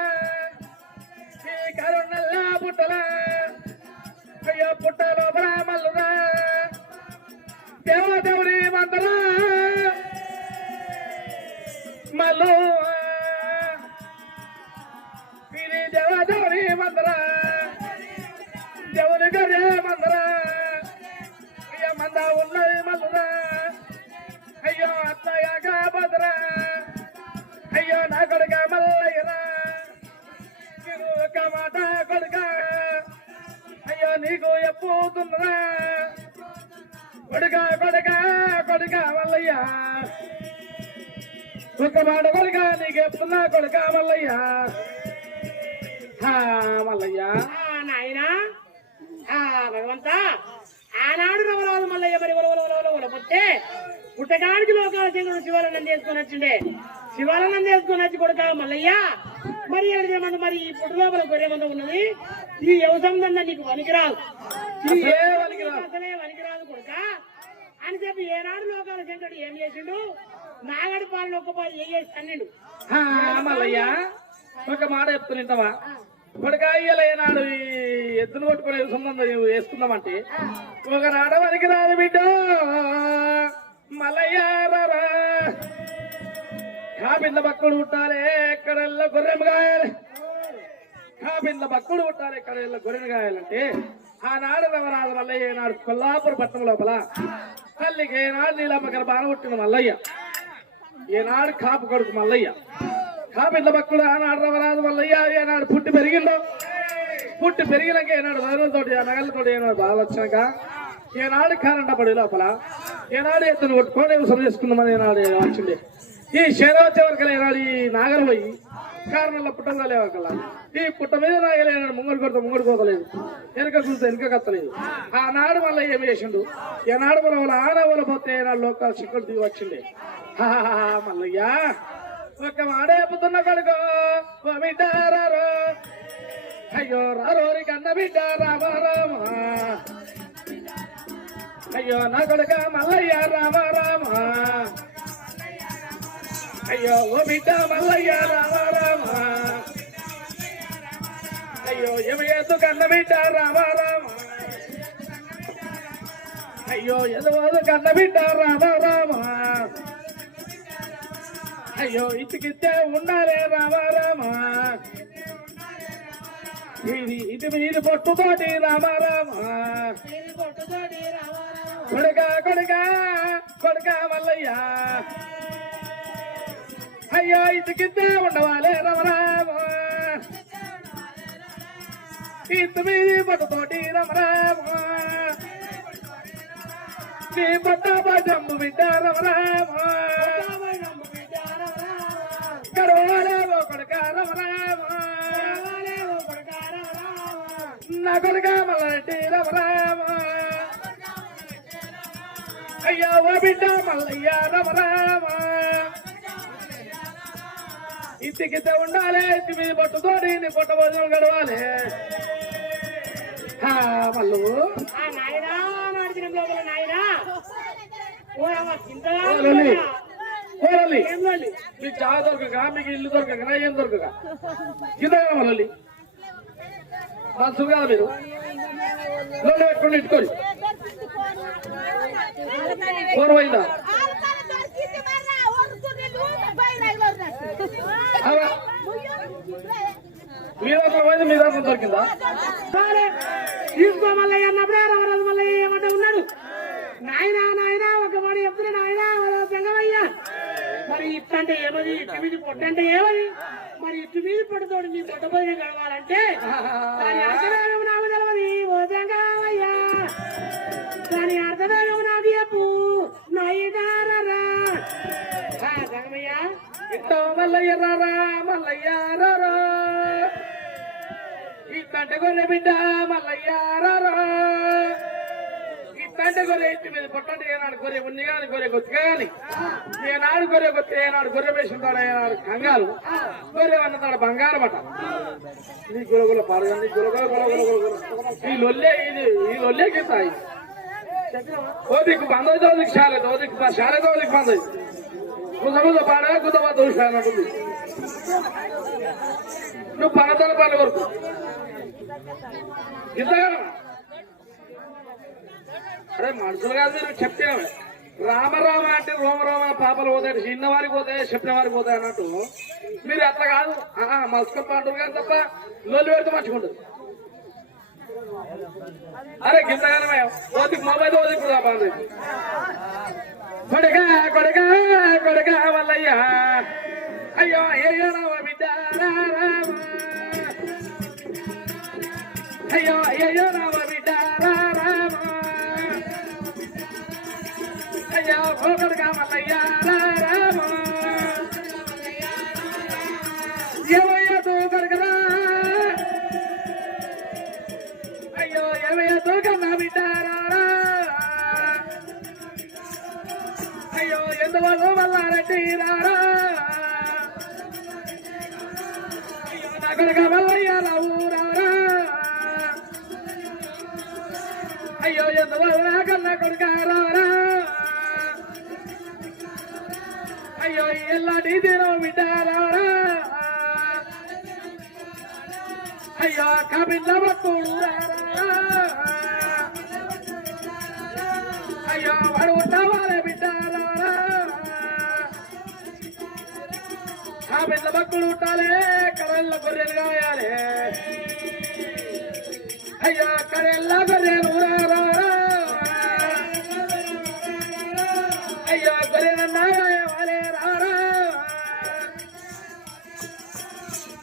ఈ కరుణల్లా పుట్టలా అయ్యో పుట్ట లోపల మల్లురా దేవదేవుడి మందరా మల్లు ఇది దేవదేవుడి మందరా దేవుని గరే మందరా అయ్యో మంద ఉన్నది మల్లురా అయ్యో అత్తయ్య కాపదరా అయ్యో నా కొడుక మల్లయ్యరా నీకు ఒక మాట కొడుక అయ్యో నీకు ఎప్పుతుందరా కొడుక కొడుక కొడుక మల్లయ్య ఒక మాట కొడుక నీకు ఎప్పుతున్నా కొడుక మల్లయ్య మల్లయ్య నాయనా భగవంతా ఆనాడు రవరాజు మల్లయ్య మరి ఒలపోతే పుట్టకానికి లోకాల చెంగుడు శివాలనం చేసుకొని వచ్చిండే శివాలనం చేసుకొని వచ్చి కొడుక మల్లయ్య మరి ఏమంది మరి ఈ పుట్టు లోపల గొర్రెమంద ఉన్నది ఈ వ్యవసాయం నీకు పనికిరాదు అసలే పనికిరాదు కొడుక అని చెప్పి ఏనాడు లోకాల శంకరుడు ఏం చేసిండు నాగడి పాలన ఒక్క పాలు చేసి అన్నిండు మల్లయ్య ఒక మాట చెప్తున్నా కొడుక అయ్యలేనాడు ఈ ఎద్దును కొట్టుకునే సంబంధం వేసుకుందామంటే ఒక నాడ పనికి రాదు బిడ్డ మల్లయ్య కాపింద బక్కుడు పుట్టాలి ఎక్కడెల్లా గొర్రెం కాయాలి కాపింద బక్కుడు పుట్టాలి ఎక్కడెల్లా గొర్రెను కాయాలంటే ఆనాడు రవరాజు మల్లయ్య నాడు కొల్లాపుర పట్టణం లోపల తల్లికి ఏనాడు నీలమ్మ గర్భాన పుట్టిన మల్లయ్య ఏనాడు కాపు కొడుకు మల్లయ్య కాపింద బక్కుడు ఆనాడు రవరాజు మల్లయ్య ఏనాడు పుట్టి పెరిగిందో పుట్టి పెరిగినాక ఏనాడు వదలతోటి నగలతోటి ఏనాడు బాధలు వచ్చినాక ఏనాడు కారంట పడి లోపల ఏనాడు ఎత్తును కొట్టుకొని వ్యవసాయం చేసుకుందామని ఏనాడు వచ్చిండే ఈ శరీరం వరకు ఏనాడు ఈ నాగలు పోయి కారణంలో పుట్టగా లేవకల్లా ఈ పుట్ట మీద నాగలేనాడు ముంగడు కొడతా ముంగడు పోతలేదు వెనక చూస్తే వెనక కత్తలేదు ఆనాడు మళ్ళీ ఏమి చేసిండు ఏనాడు మనం ఆనవల పోతే ఏనాడు లోకాల చిక్కుడు దిగి వచ్చిండే మల్లయ్యా ఒక మాట చెప్పుతున్న కొడుకు బిడ్డారో అయ్యో రారోరి కన్న బిడ్డ రామ రామ అయ్యో నా కొడుక మల్లయ్య రామ రామ అయ్యో ఓ బిడ్డ మల్లయ్య రామ రామ అయ్యో ఎమయేసు కన్న బిడ్డ రామ రామ అయ్యో ఎదవదు కన్న బిడ్డ రామ రామ అయ్యో ఇటుకితే ఉండాలే రామ రామ ఇది మీది పొట్టుతోటి రామ రామ కొడుక కొడుక కొడుక మల్లయ్య అయ్యో ఇటుకితే ఉండవాలే రామ రామ ఇది మీది పొట్టుతోటి రామ రామ నీ పొట్ట జంబు బిడ్డ రామ రామ ఓడవాలేవో కొడుక రామ రామ నా కొడుక మల్లారెడ్డి రామ రామ అయ్యా ఓ బిడ్డ మల్లయ్య రామ రామ ఇంటికితే ఉండాలి ఇంటి మీద పట్టుతోటి నీ పొట్ట భోజనం గడవాలి మల్లు నాయనా నాడిన లోపల నాయనా మీకు చాలా దొరకగా మీకు ఇల్లు దొరకగా ఏం దొరకగా కిందగా మళ్ళీ మనసు కదా మీరు లోన్ పెట్టుకుని ఇట్టుకోండి ఫోన్ పోయిందా మీ దాంట్లో పోయింది మీ దాంట్లో దొరికిందా తీసుకో మల్లయ్య అన్నప్పుడే రమరాజు మల్లయ్య ఏమంటే ఉన్నాడు నాయనా నాయనా ఒక మాట చెప్తున్నా నాయనా సంగమయ్యా మరి ఇట్టంటే ఏమది ఇటు మీద పొట్టంటే ఏమది మరి ఇటు మీద పొట్టతోడు నీ పొట్టపోయిన గడవాలంటే దాని అర్థమేమో నాకు తెలవది ఓ సంగమయ్యా దాని అర్థమేమో నాకు చెప్పు నాయనారా సంగమయ్యా ఇట్ట మల్లయ్య రారా మల్లయ్య రారా ఇట్టంటే గొర్రె బిడ్డ మల్లయ్య రారా ఇట్టంటే గొర్రె ఇంటి మీద పొట్టంటే ఏనాడు గొర్రె ఉన్ని కానీ గొర్రె గొత్తి కానీ ఏనాడు గొర్రె గొత్తి ఏనాడు గొర్రె వేసుకుంటాడు ఏనాడు కంగారు గొర్రె అన్నతాడు బంగారం అట నీ గులగుల పాడగండి గులగుల గులగుల ఈ లొల్లే కింద ఓ దిక్కు బంద్ అయితే ఓ దిక్కు శాలేదు ఓ దిక్కు శాలేదు ఓ దిక్కు బంద్ అయితే కుదబుద పాడగా కుదబా దోషాలంటుంది నువ్వు పనతల పని వరకు ఇంతగానో అరే మనుషులు కాదు మీరు చెప్పినా రామరామ అంటే రోమరామ పాపలు పోతాయి చిన్నవారికి పోతాయి చెప్పిన వారికి పోతాయి అన్నట్టు మీరు అట్లా కాదు మస్కప్ప అంటారు కానీ తప్ప లొల్లి పెడితే మంచిగుంటుంది అరే గింతగానే ఓదికి మొబైల్ ఓదికి బాగుంది కొడగా కొడగా కొడగా వల్లయ్యా అయ్యో అయ్యో రామ బిడ్డ రామ అయ్యో అయ్యో రామ బిడ్డ రామ అయ్యో కొడగా వల్లయ్యా రామ ఏమయ్యా తూ కొడగరా అయ్యో ఏమయ్యా తూ కన్నా బిడ్డ అయ్యో ఎందువల్ల మల్లారెడ్డి రారా అయ్యో నా కొడుక మల్లయ్య రావు రారా అయ్యో ఎందువల్ల కన్నా కొడుక రారా అయ్యో ఎల్లాంటి దినం బిడ్డ రారా అయ్యో కబిల్ల భక్తుడు రారా అయ్యో వాడు ఉండవాలే బిడ్డ ఆ బిడ్డ భక్తుడు ఉండాలి కడల్ల గొర్రెలు కాయాలి అయ్యో కడల్ల గొర్రెలు అయ్యో గొర్రెలన్నా కాయవాలే రారా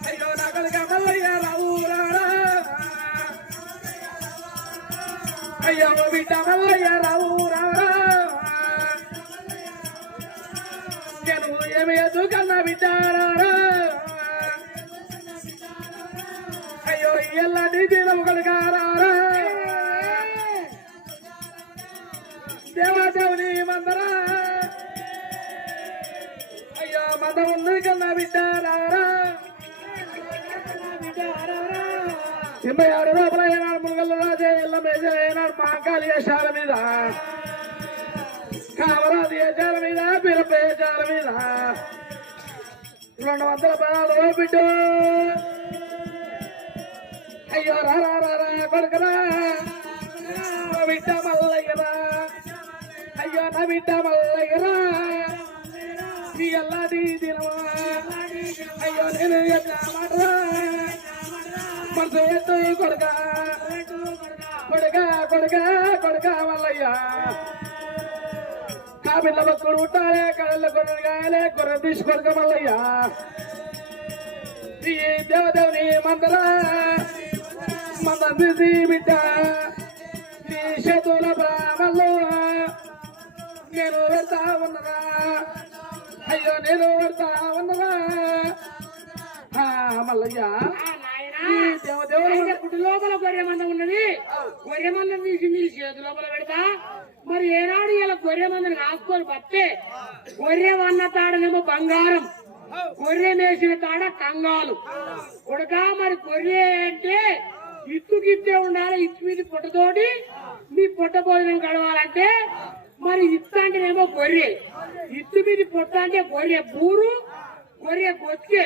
అయ్యో నా కొడుక మల్లయ్య రావు రారా అయ్యో బిడ్డ మల్లయ్య రావు రారా నేను ఏమయ్యదు కన్నా బిడ్డ రారా అయ్యో ఎల్లాంటి దీనం కనుక రారా దేవాదేవుని మందరా అయ్యో మద ఉంది కన్నా బిడ్డ రారా 86 లోపల ఏనాడు మునగల్ల రాజే ఎల్ల మేజ ఏనాడు పాకాలి వేషాల మీద కామరాజు వేషాల మీద బిరప వేషాల మీద 200 పదాలు బిడ్డ అయ్యో రారా రారా కొడుకరా బిడ్డ మల్లయ్యరా అయ్యో నా బిడ్డ మల్లయ్యరా నీ ఎల్లాది దినమా అయ్యో నేను మాటరా మనసు ఎత్తు కొడుక కొడుక కొడుక కొడుక మల్లయ్య కాబిల్ల భక్తుడు ఉంటాలే కడల గొర్రెలు గాయలే గొర్రె తీసి కొడుక మల్లయ్య ఈ దేవదేవుని మందరా మంద తీసి బిడ్డ నీ చేతుల ప్రాణంలో నేను వెళ్తా ఉన్నదా అయ్యో నేను పడతా ఉన్నదా మల్లయ్య పుట్టు లోపల గొర్రె మందం ఉన్నది. గొర్రె మందం తీసి నీ చేతి లోపల పెడతా. మరి ఏనాడు ఇలా గొర్రె మందని కాసుకొని పట్టే గొర్రె వన్న తాడనేమో బంగారం, గొర్రె మేసిన తాడ కంగాలు కొడుక. మరి గొర్రె అంటే ఇత్తుకిత్తే ఉండాలి. ఇత్తు మీద పుట్టతోటి నీ పుట్ట భోజనం గడవాలంటే మరి ఇత్తు అంటేనేమో గొర్రె, ఇత్తు మీద పుట్ట అంటే గొర్రె బూరు, గొర్రె గొత్తికే.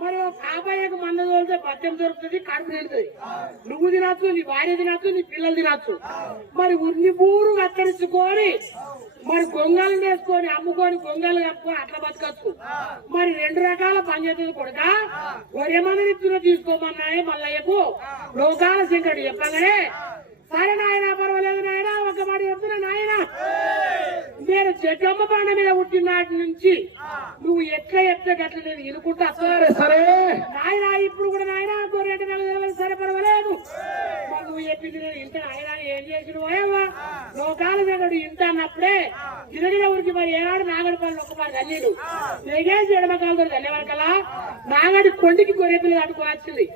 మరి కాపాయకు మంద తోలితే పత్యం దొరుకుతుంది, కడుపు నిండుతుంది. నువ్వు తినచ్చు, నీ భార్య తినచ్చు, నీ పిల్లలు తినచ్చు. మరి ఉన్ని బూరు కత్తరించుకొని మరి గొంగలు వేసుకొని అమ్ముకొని గొంగలు కప్పుకొని అట్లా బతకచ్చు. మరి 2 రకాల పని చేస్తుంది కొడుక. గొర్రె మందని తీసుకోమన్నాయి మల్లయ్యకు లోకాల శంకరుడు చెప్పగానే, సరే నాయన పర్వాలేదు నాయన, ఒక మాట చెప్తున్నా నాయన, నేను చెట్టమ్మ పండ మీద పుట్టిన నాటి నుంచి నువ్వు ఎట్లా చెప్తే గట్ల నేను ఇనుకుంటా. సరే నాయన ఇప్పుడు కూడా నాయన గొర్రెంట నెల సరే పర్వాలేదు, నువ్వు చెప్పింది నేను ఇంత. నాయన ఏం చేసిన పోయావా లోకాల దగ్గర ఇంత అన్నప్పుడే గిరగిర ఊరికి మరి ఏనాడు నాగడి పనులు ఒక్కమారి తల్లిడు తెగేసి ఎడమకాలతో తల్లి వరకలా నాగడి కొండికి గొర్రె పిల్లలు అడుకొని వచ్చింది.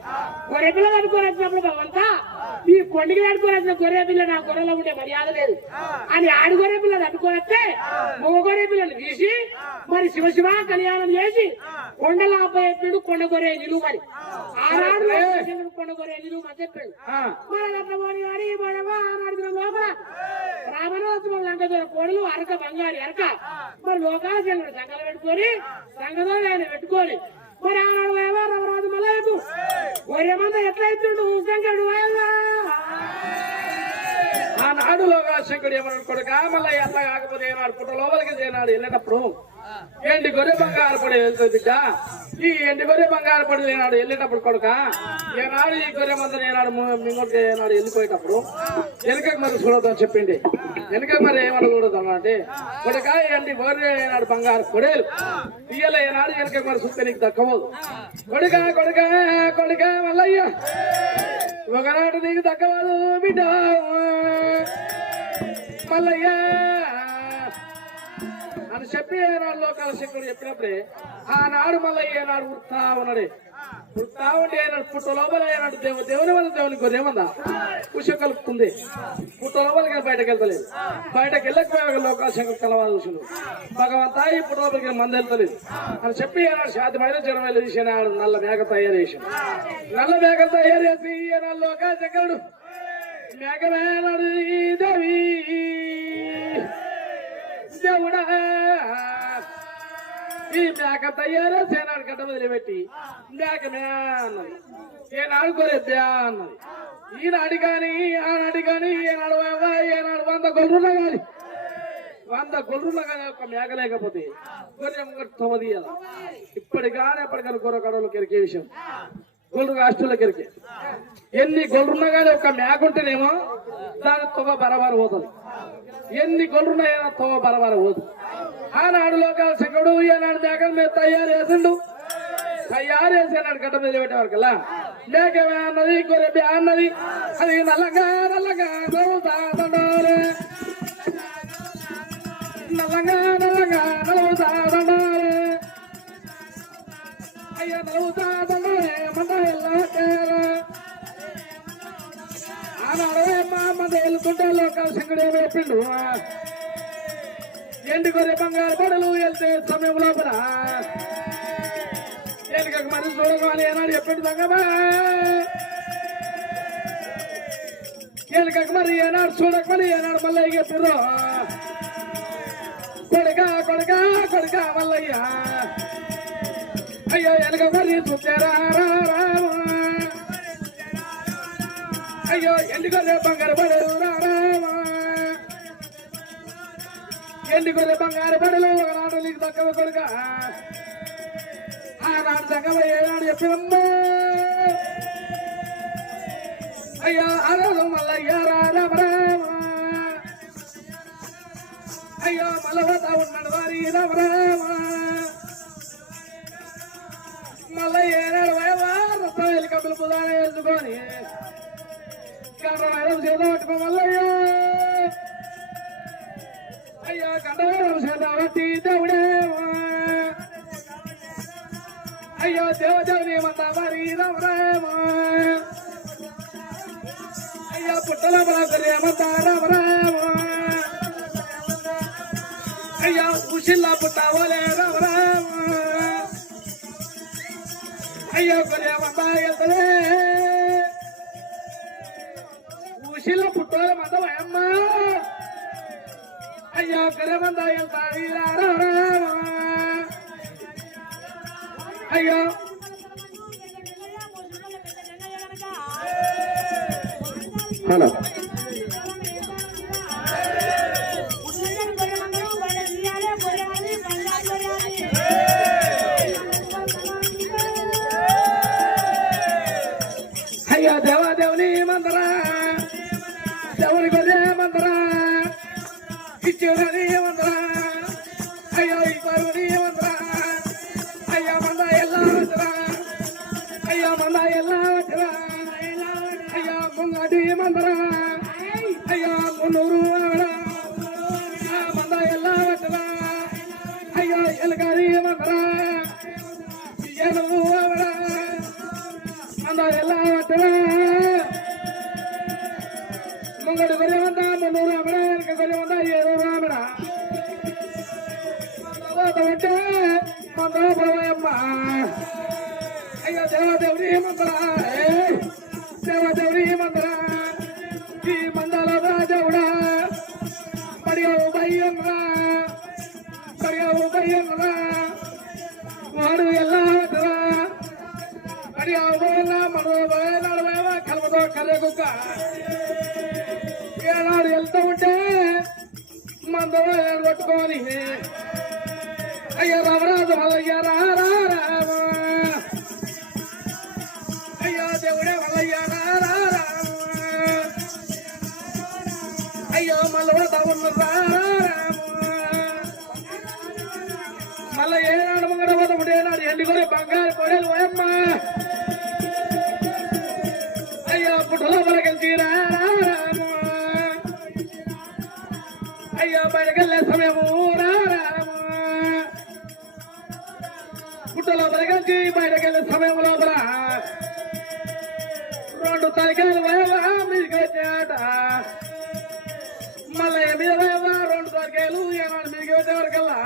గొర్రె పిల్లలు అడుకొని వచ్చినప్పుడు భగవంతా ఈ కొండికి అడుకొని వచ్చిన గొర్రె పిల్ల నా గొర్రెలో ఉండే మర్యాద లేదు అని ఆడు గొర్రె పిల్లలు అడుకొని వస్తే మగ గొర్రె పిల్లలు తీసి మరి శివ కళ్యాణం చేసి కొండల అబ్బాయి కొండ గొర్రె నిలువు మరి ఆనాడు కొండ గొర్రె నిలువు అని చెప్పాడు. మరి అట్లా పోని కానీ ఆనాడు లోపల రామనోత్సవం లంక దూర కోడలు అరక బంగారు ఎరక మరి లోకాల జనుడు సంఘాలు పెట్టుకొని సంఘంలో ఆయన పెట్టుకొని మరి ఆనాడు రమరాజు మల్లయ్యకు గొర్రె మంద ఎట్లా ఇస్తుండు శంకరుడు ఆనాడు లోగా శంకరుడు ఏమన్నాడు కొడుక, మల్లయ్య అట్లా కాకపోతే ఏనాడు పుట్ట లోపలికి చేనాడు వెళ్ళేటప్పుడు ఎండి గొర్రె బంగారు పడి వెళ్తుంది బిడ్డ. ఈ ఎండి గొర్రె బంగారు పడి ఏనాడు వెళ్ళేటప్పుడు కొడుక, ఏనాడు ఈ గొర్రె మందని ఏనాడు మింగొట్టి ఏనాడు వెళ్ళిపోయేటప్పుడు వెనుకకు మరి చూడదని చెప్పింది. వెనుక మరి ఏమన్నా చూడదు అంటే కొడుక ఎండి గొర్రె ఏనాడు బంగారు పొడేలు తీయలే ఏనాడు వెనుక మరి చూస్తే నీకు దక్కవదు. కొడుక కొడుక కొడుక మల్లయ్య ఒకనాడు నీకు దక్కవదు బిడ్డ మల్లయ్య అని చెప్పి ఏనాడు లోకాల శంకరుడు చెప్పినప్పుడే ఆనాడు మల్లయ్య ఏనాడు వృత్తా ఉన్నాడే. వృత్తా ఉంటే ఏనాడు పుట్ట లోపల ఏనాడు దేవుని వల్ల దేవుని గొర్రెమందా కుష కలుపుతుంది. పుట్ట లోపలికి బయటకు వెళ్తలేదు. బయటకు వెళ్ళకపోయే లోకాల శంకరుడు కలవాలి చూసిండు. భగవంతా ఈ పుట్ట లోపలికి మంది వెళ్తలేదు అని చెప్పి ఏనాడు శాతమైన జనం తీసి నల్ల మేక తయారు చేసిండు. నల్ల మేక తయారు చేసి ఏనాడు లోకాల శంకరుడు మేకమేనాడు దేవి దేవుడా ఈ మేక తయారు సేనాడు గడ్డ వదిలిపెట్టి మేకమే అన్నది. ఏనాడు గొర్రెద్దా అన్నది. ఈనాడు కానీ ఆనాడు కానీ ఏనాడు 100 గొర్రెలున్నా కానీ 100 గొర్రెలున్నా కానీ ఒక మేక లేకపోతే గొర్రె తొమ్మిదియాల. ఇప్పటికానే ఎప్పటికైనా గొర్రె కడవలు కెరికే విషయం గొర్రె రాష్ట్రంలో కెరికే. ఎన్ని గొర్రెలున్నా కానీ ఒక మేక ఉంటేనేమో దాని తొవ్వ బరబర పోతుంది. ఎన్ని గొర్రెలున్నాయో తొవ్వ బరబర పోతుంది. ఆనాడు లోకాల శంకరుడు ఏనాడు మేకల మీద తయారు చేసిండు. తయారు చేసేనాడు గడ్డ మీద పెట్టేవారికల్లా మేకమే అన్నది గొర్రె అన్నది. అది నల్లగా నల్లగా నలుగుతాడే నల్లగా నల్లగా నలుగుతాడే అయ్యా నలుగుతాడే మంద ఆనాడు మంద వెళ్తుంటే లోకాల శంకరుడు ఏమో చెప్పిండు. ఎండి గొర్రె బంగారు పడలు వెళ్తే సమయం లోపల ఎన్నికకు మరి చూడగానే ఏనాడు చెప్పండి సంగమా ఎన్నికకు మరి ఏనాడు చూడకమని ఏనాడు మల్లయ్య చెప్పారు. కొడుక కొడుక కొడుక మల్లయ్య అయ్యో వెనక మరి చూచారా అయ్యో ఎండి గొర్రె బంగారు పడలు రామా ఎండి గొర్రె బంగారు పడలు ఒకనాడు నీకు దక్కవ కొడుక. ఆనాడు సంగమ ఏనాడు చెప్పినమ్మా అయ్యా అరలు మల్లయ్య రామ అయ్యో మల్లవత ఉన్నాడు వారి రామ మల్లయ్య ఏనాడు రసం వెళ్ళి కప్పులు పుదాన వేసుకొని కండవారం చేత పట్టుకో మల్లయ్య అయ్యా కండవారం చేత పట్టి దేవుడేవా అయ్యో దేవదేవుని మంద మరి రామ రామ అయ్యో పుట్టల బలమంత రామ రామ అయ్యో ఉషిల్లా పుట్టవలే రామ రామ అయ్యో కొరియమంత ఎత్తలే ఉషిల్ల పుట్టల మంద అమ్మ అయ్యో కొరియమంత ఎత్తాలి రామ అయ్యో హలో అయ్యో దేవాదేవుని మందరా దేవుని గొర్రె మందరా ఇచ్చుని మందరా అయ్యో ఈ పరుని మందరా అయ్యో మంద ఎలా వచ్చరా అయ్యో మంద ఎలా వచ్చరా అయ్యో ముంగడి మందరా అయ్యో మున్నూరు మంద ఎలా వచ్చరా అయ్యో ఎలగారి మందరా ఎలుగు మంద ఎలా వచ్చరా ముంగడు గొర్రె మంద మున్నూరు అమడ వెనక గొర్రె మంద ఏడు రామడ అంటే మందమ్మ అయ్యో దేవదేవుని మందరా దేవదేవుని మందరా ఈ మందల రాజవుడా మరియవు బయ్యన్నరా మరియవు బయ్యన్నరా వాడు ఎలా మరియవు మనోబయనాడు కలవతో కర్రె కుక్క ఏనాడు వెళ్తూ ఉంటే మందలో కొట్టుకొని అయ్యో రామరాజు మల్లయ్య రామ అయ్యో దేవుడే మల్లయ్య రామ అయ్యో మల్లవడ ఉన్న రామ మళ్ళీ ఏనాడు ముంగడ పోతాడు ఏనాడు ఎండి కూడా బంగారు కొడేలు పోయమ్మ అయ్యో పుట్టలో బలకెళ్తి రామ అయ్యో బయటకెళ్ళే సమయము రామ పుట్టలో బలకెళ్తి బయటకెళ్ళే సమయం లోపల రెండు తలకాయలు పోయవా మీకు వచ్చాట మళ్ళీ మీద పోయవా రెండు తలకాయలు ఏనాడు మీకు వచ్చేవరకల్లా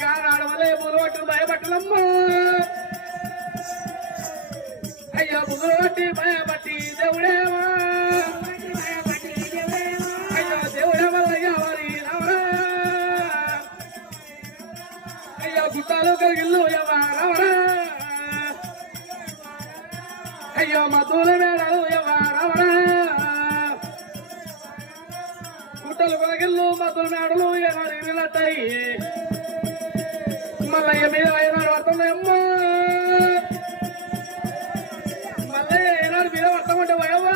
కానాడు వల్ల ముగ్గురు పట్టిన భయపట్టలమ్మా అయ్యో ముగ్గురు పట్టి భయపట్టి దేవుడేవా అయ్యో దేవుడే వల్లయ్యా వారి రావరా అయ్యో గుట్టాలు కలిగిల్లు ఎవరవరా అయ్యో మధుల మేడలు ఎవరవరా గుట్టలు కలిగిల్లు మధుల మేడలు ఎవరు వినట్టాయి మల్లయ్య మీద ఏనాడు పడుతుంది అమ్మా మల్లయ్య ఏనాడు మీద పడతామంటే వయవ్వా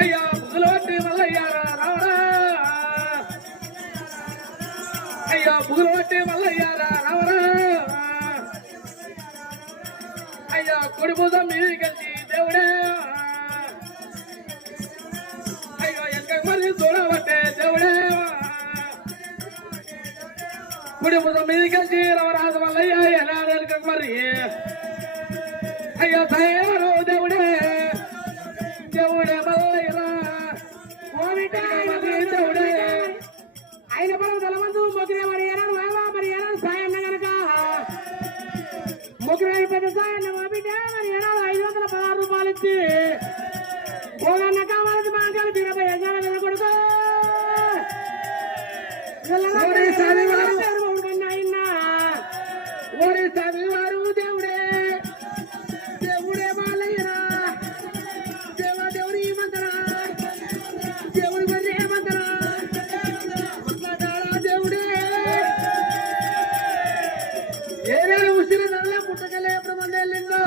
అయ్యా బుద్ధులు పట్టి మల్లయ్య రావరా అయ్యా బుద్ధులు పట్టి మల్లయ్య రావరా అయ్యా కుడి భుజం మీద కలిసి దేవుడే అయ్యో ఎక్క మళ్ళీ చూడబట్టే దేవుడే కుడి భుజం మీద కలిసి రామరాజు మల్లయ్య ఎలాక మరి అయ్యో తయారు దేవుడే దేవుడే మల్లయ్యరా దేవుడే ఆయన పరం తలమందు మొగిరే మరి ఏనాడు మరి ఏనాడు సాయన్న గనక మొగిరే పెద్ద సాయన్న మా బిడ్డ మరి ఏనాడు 516 రూపాయలు ఇచ్చి పోగన్న కావాలని మాటలు తినపై యజమాని మీద కొడుకో ఓడి స్వామివారు దేవుడే దేవుడే మాలయ్యరా దేవదేవుని మందరా దేవుడి గొర్రె మందరా దేవుడే ఏనాడు ఉసిరి నల్ల పుట్టకలే ఎప్పుడు మంది వెళ్ళిందో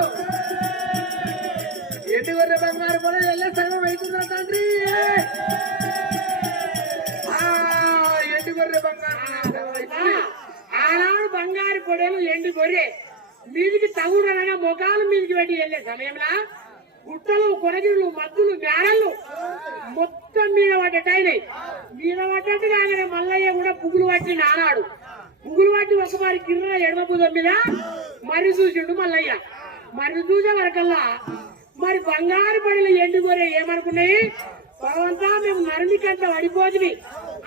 ఎండి గొర్రె బంగారు పొలం వెళ్ళే సగం అవుతుందా తండ్రి ఎండి గొర్రె బంగారు ఆనాడు బంగారు పొడేలు ఎండి గొర్రె మీదికి తగుడనగా మొగాలు మీదికి పెట్టి వెళ్ళే సమయంలో గుట్టలు కొరగిళ్ళు మద్దులు మేడళ్ళు మొత్తం మీద పడ్డటైనాయి మీద పడ్డట్టు కాగానే మల్లయ్య కూడా పువ్వులు పట్టి నానాడు పువ్వులు పట్టి ఒకసారి కిర్ర ఎడమ భుజం మీద మర్రి చూసిండు మల్లయ్య. మర్రి చూసే వరకల్లా మరి బంగారు పడిన ఎండుగొరే ఏమనుకున్నాయి, భగవంతా మేము నరుని కంట పడిపోతుంది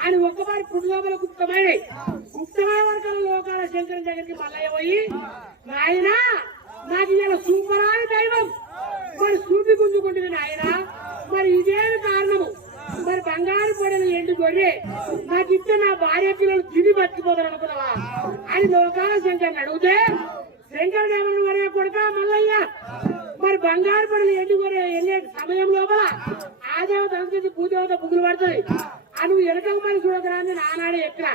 అని ఒక్కసారి పుట్టులోపల గుప్తమైనవి. గుప్తమైన వరకల్లా లోకాల శంకరం దగ్గరికి మల్లయ్య పోయి, నాయన నాకు ఇలా సూపరాని దైవం మరి సూపి గుంజుకుంటుంది నాయన, మరి ఇదేమి కారణము, మరి బంగారు పడిన ఎండు గొర్రె నాకు ఇస్తే నా భార్య పిల్లలు తిని బతికిపోతారు అనుకున్నావా అని లోకాల శంకర్ని అడిగితే, శంకర్ దేవన్ వరే కొడుక మల్లయ్య, మరి బంగారు పడిన ఎండు గొర్రె వెళ్ళే సమయం లోపల ఆ దేవత సంస్కృతి పూజవత బుగులు పడుతుంది, ఆ నువ్వు ఎనకకు మరి చూడకరాని నానాడే ఎక్కడ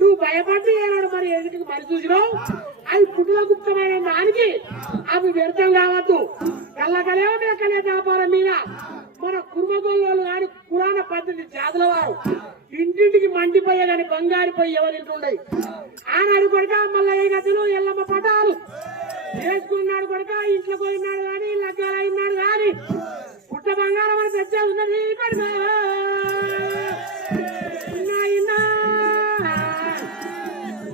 నువ్వు భయపడి ఏనాడు మరి ఎదుటికి మరి చూసినావు, అవి పుట్టుల గుప్తమైన దానికి అవి వ్యర్థం కావద్దు. కళ్ళకలేవ మేకలే వ్యాపారం మీద మన కుర్మగోళ్ళు కానీ పురాణ పద్ధతి జాతుల వారు ఇంటింటికి మండిపోయే కానీ బంగారు పోయి ఎవరు ఇంటుండయి ఆనాడు కొడుక మళ్ళీ ఏ గదులు ఎల్లమ్మ పటాలు వేసుకున్నాడు కొడుక, ఇంట్లో పోయినాడు కానీ లగ్గాలు అయినాడు కానీ పుట్ట బంగారం అని తెచ్చే ఉన్నది కొడుక.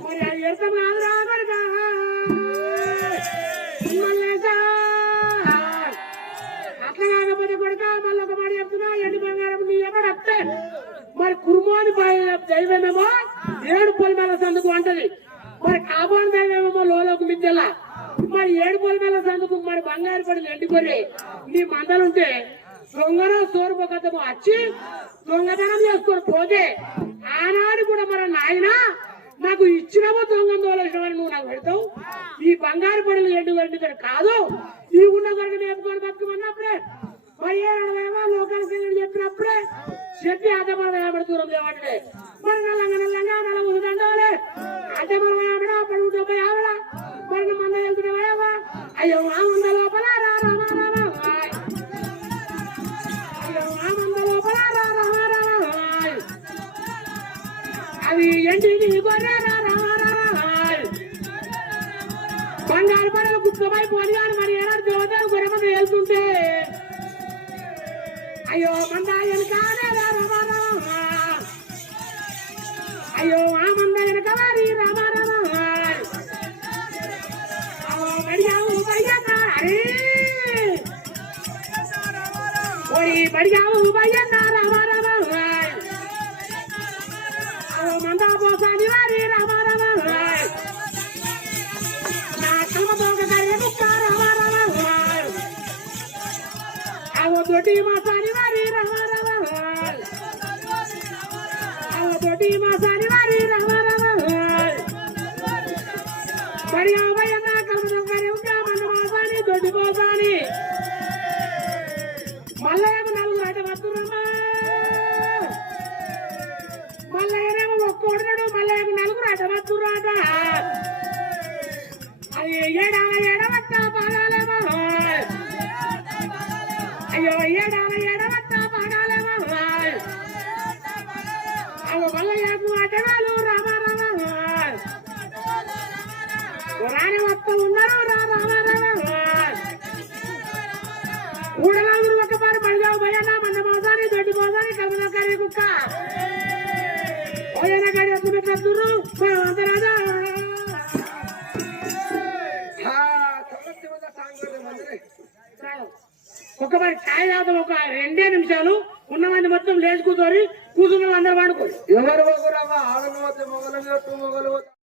మరి అది వ్యర్థం కాదు రా కొడుక. అట్లా కాకపోతే కొడుక మళ్ళీ ఒక మాట చెప్తున్నా, ఎండు బంగారం నీ ఎవడు వస్తే మరి కుర్మోని దైవమేమో ఏడు పొలిమేల సందుకు అంటది, మరి కాబోని దైవమేమో లోలోకి మిద్దెలా, మరి ఏడు పొలిమేల సందుకు మరి బంగారు పడి ఎండుకొని నీ మందలుంటే దొంగనో సోరుపోకద్దమో వచ్చి దొంగతనం చేసుకొని పోతే ఆనాడు కూడా మరి నాయన నాకు ఇచ్చినవో దొంగ దోలేసినవని నువ్వు నాకు పెడతావు, ఈ బంగారు పడులు ఎండు కాదు ఈ ఉన్న కొరకు నేర్చుకొని బతుకమన్నప్పుడే మరి ఏమో లోకానికి చెప్పినప్పుడే చెప్పి అడ్డమడ దూరం లేవంటే మరి నల్లంగా నల్ల ముందుకంటే అడ్డమడ పడుగు 90 మరి మంద వెళ్తున్నావా, అయ్యో ఆ మంద లోపల రా రామా రామా, అయ్యో ఆ మంద లోపల రా రామా రామా, అవి ఎంటికి గొర్రె రా రామా రామా, బంగారు పడలు గుప్తమై పోని కానీ మరి ఏనాడు దేవతలు గొర్రె మంద వెళ్తుంటే అయ్యో మంద వెనకాలే రా రామా రామా, అయ్యో ఆ మంద వెనక వారి రామా రామా, బడిగావు భయ్యన్న రామా రామా, మందా పోసాని వారి రామా రామా, నా కమ్మ దొంగ కర్రె ముక్క రామా రామా, అవో దొడ్డి మాసాని వారి రామా రామా, అవో దొడ్డి మాసాని వారి రామా రామా, బడిగావు భయ్యన్న కమ్మ దొంగ కర్రె ముక్క మంద మాసాని దొడ్డి పోసాని మల్లయ్యకు నలుగురు అట వస్తురమ్మా, మల్లయ్యనేమో ఒక్కోడున్నాడు మల్లయ్యకు నలుగురు అట వస్తురాట, అది ఏడవట్ట పాడాలేమో, అయ్యో ఏడవట్ట పాడాలేమో, అవి మల్లయ్యకు అటవాళ్ళు రామా రామా, రాని వస్తూ ఉన్నారు రా రామా రామా, ఊడలాగురు ఒక పారి పడిగావు భయన్న మంద మోసాని దొడ్డి మోసాని కమల కర్రీ కుక్క ఓయన గడి ఎత్తు పెట్టరు రాజా ఒక మరి ఛాయ్ తాగుతాం, ఒక 2 నిమిషాలు ఉన్నమంది మొత్తం లేచి కూర్చొని అందరూ పండుకోరు. ఎవరు ఆడలు మొగలు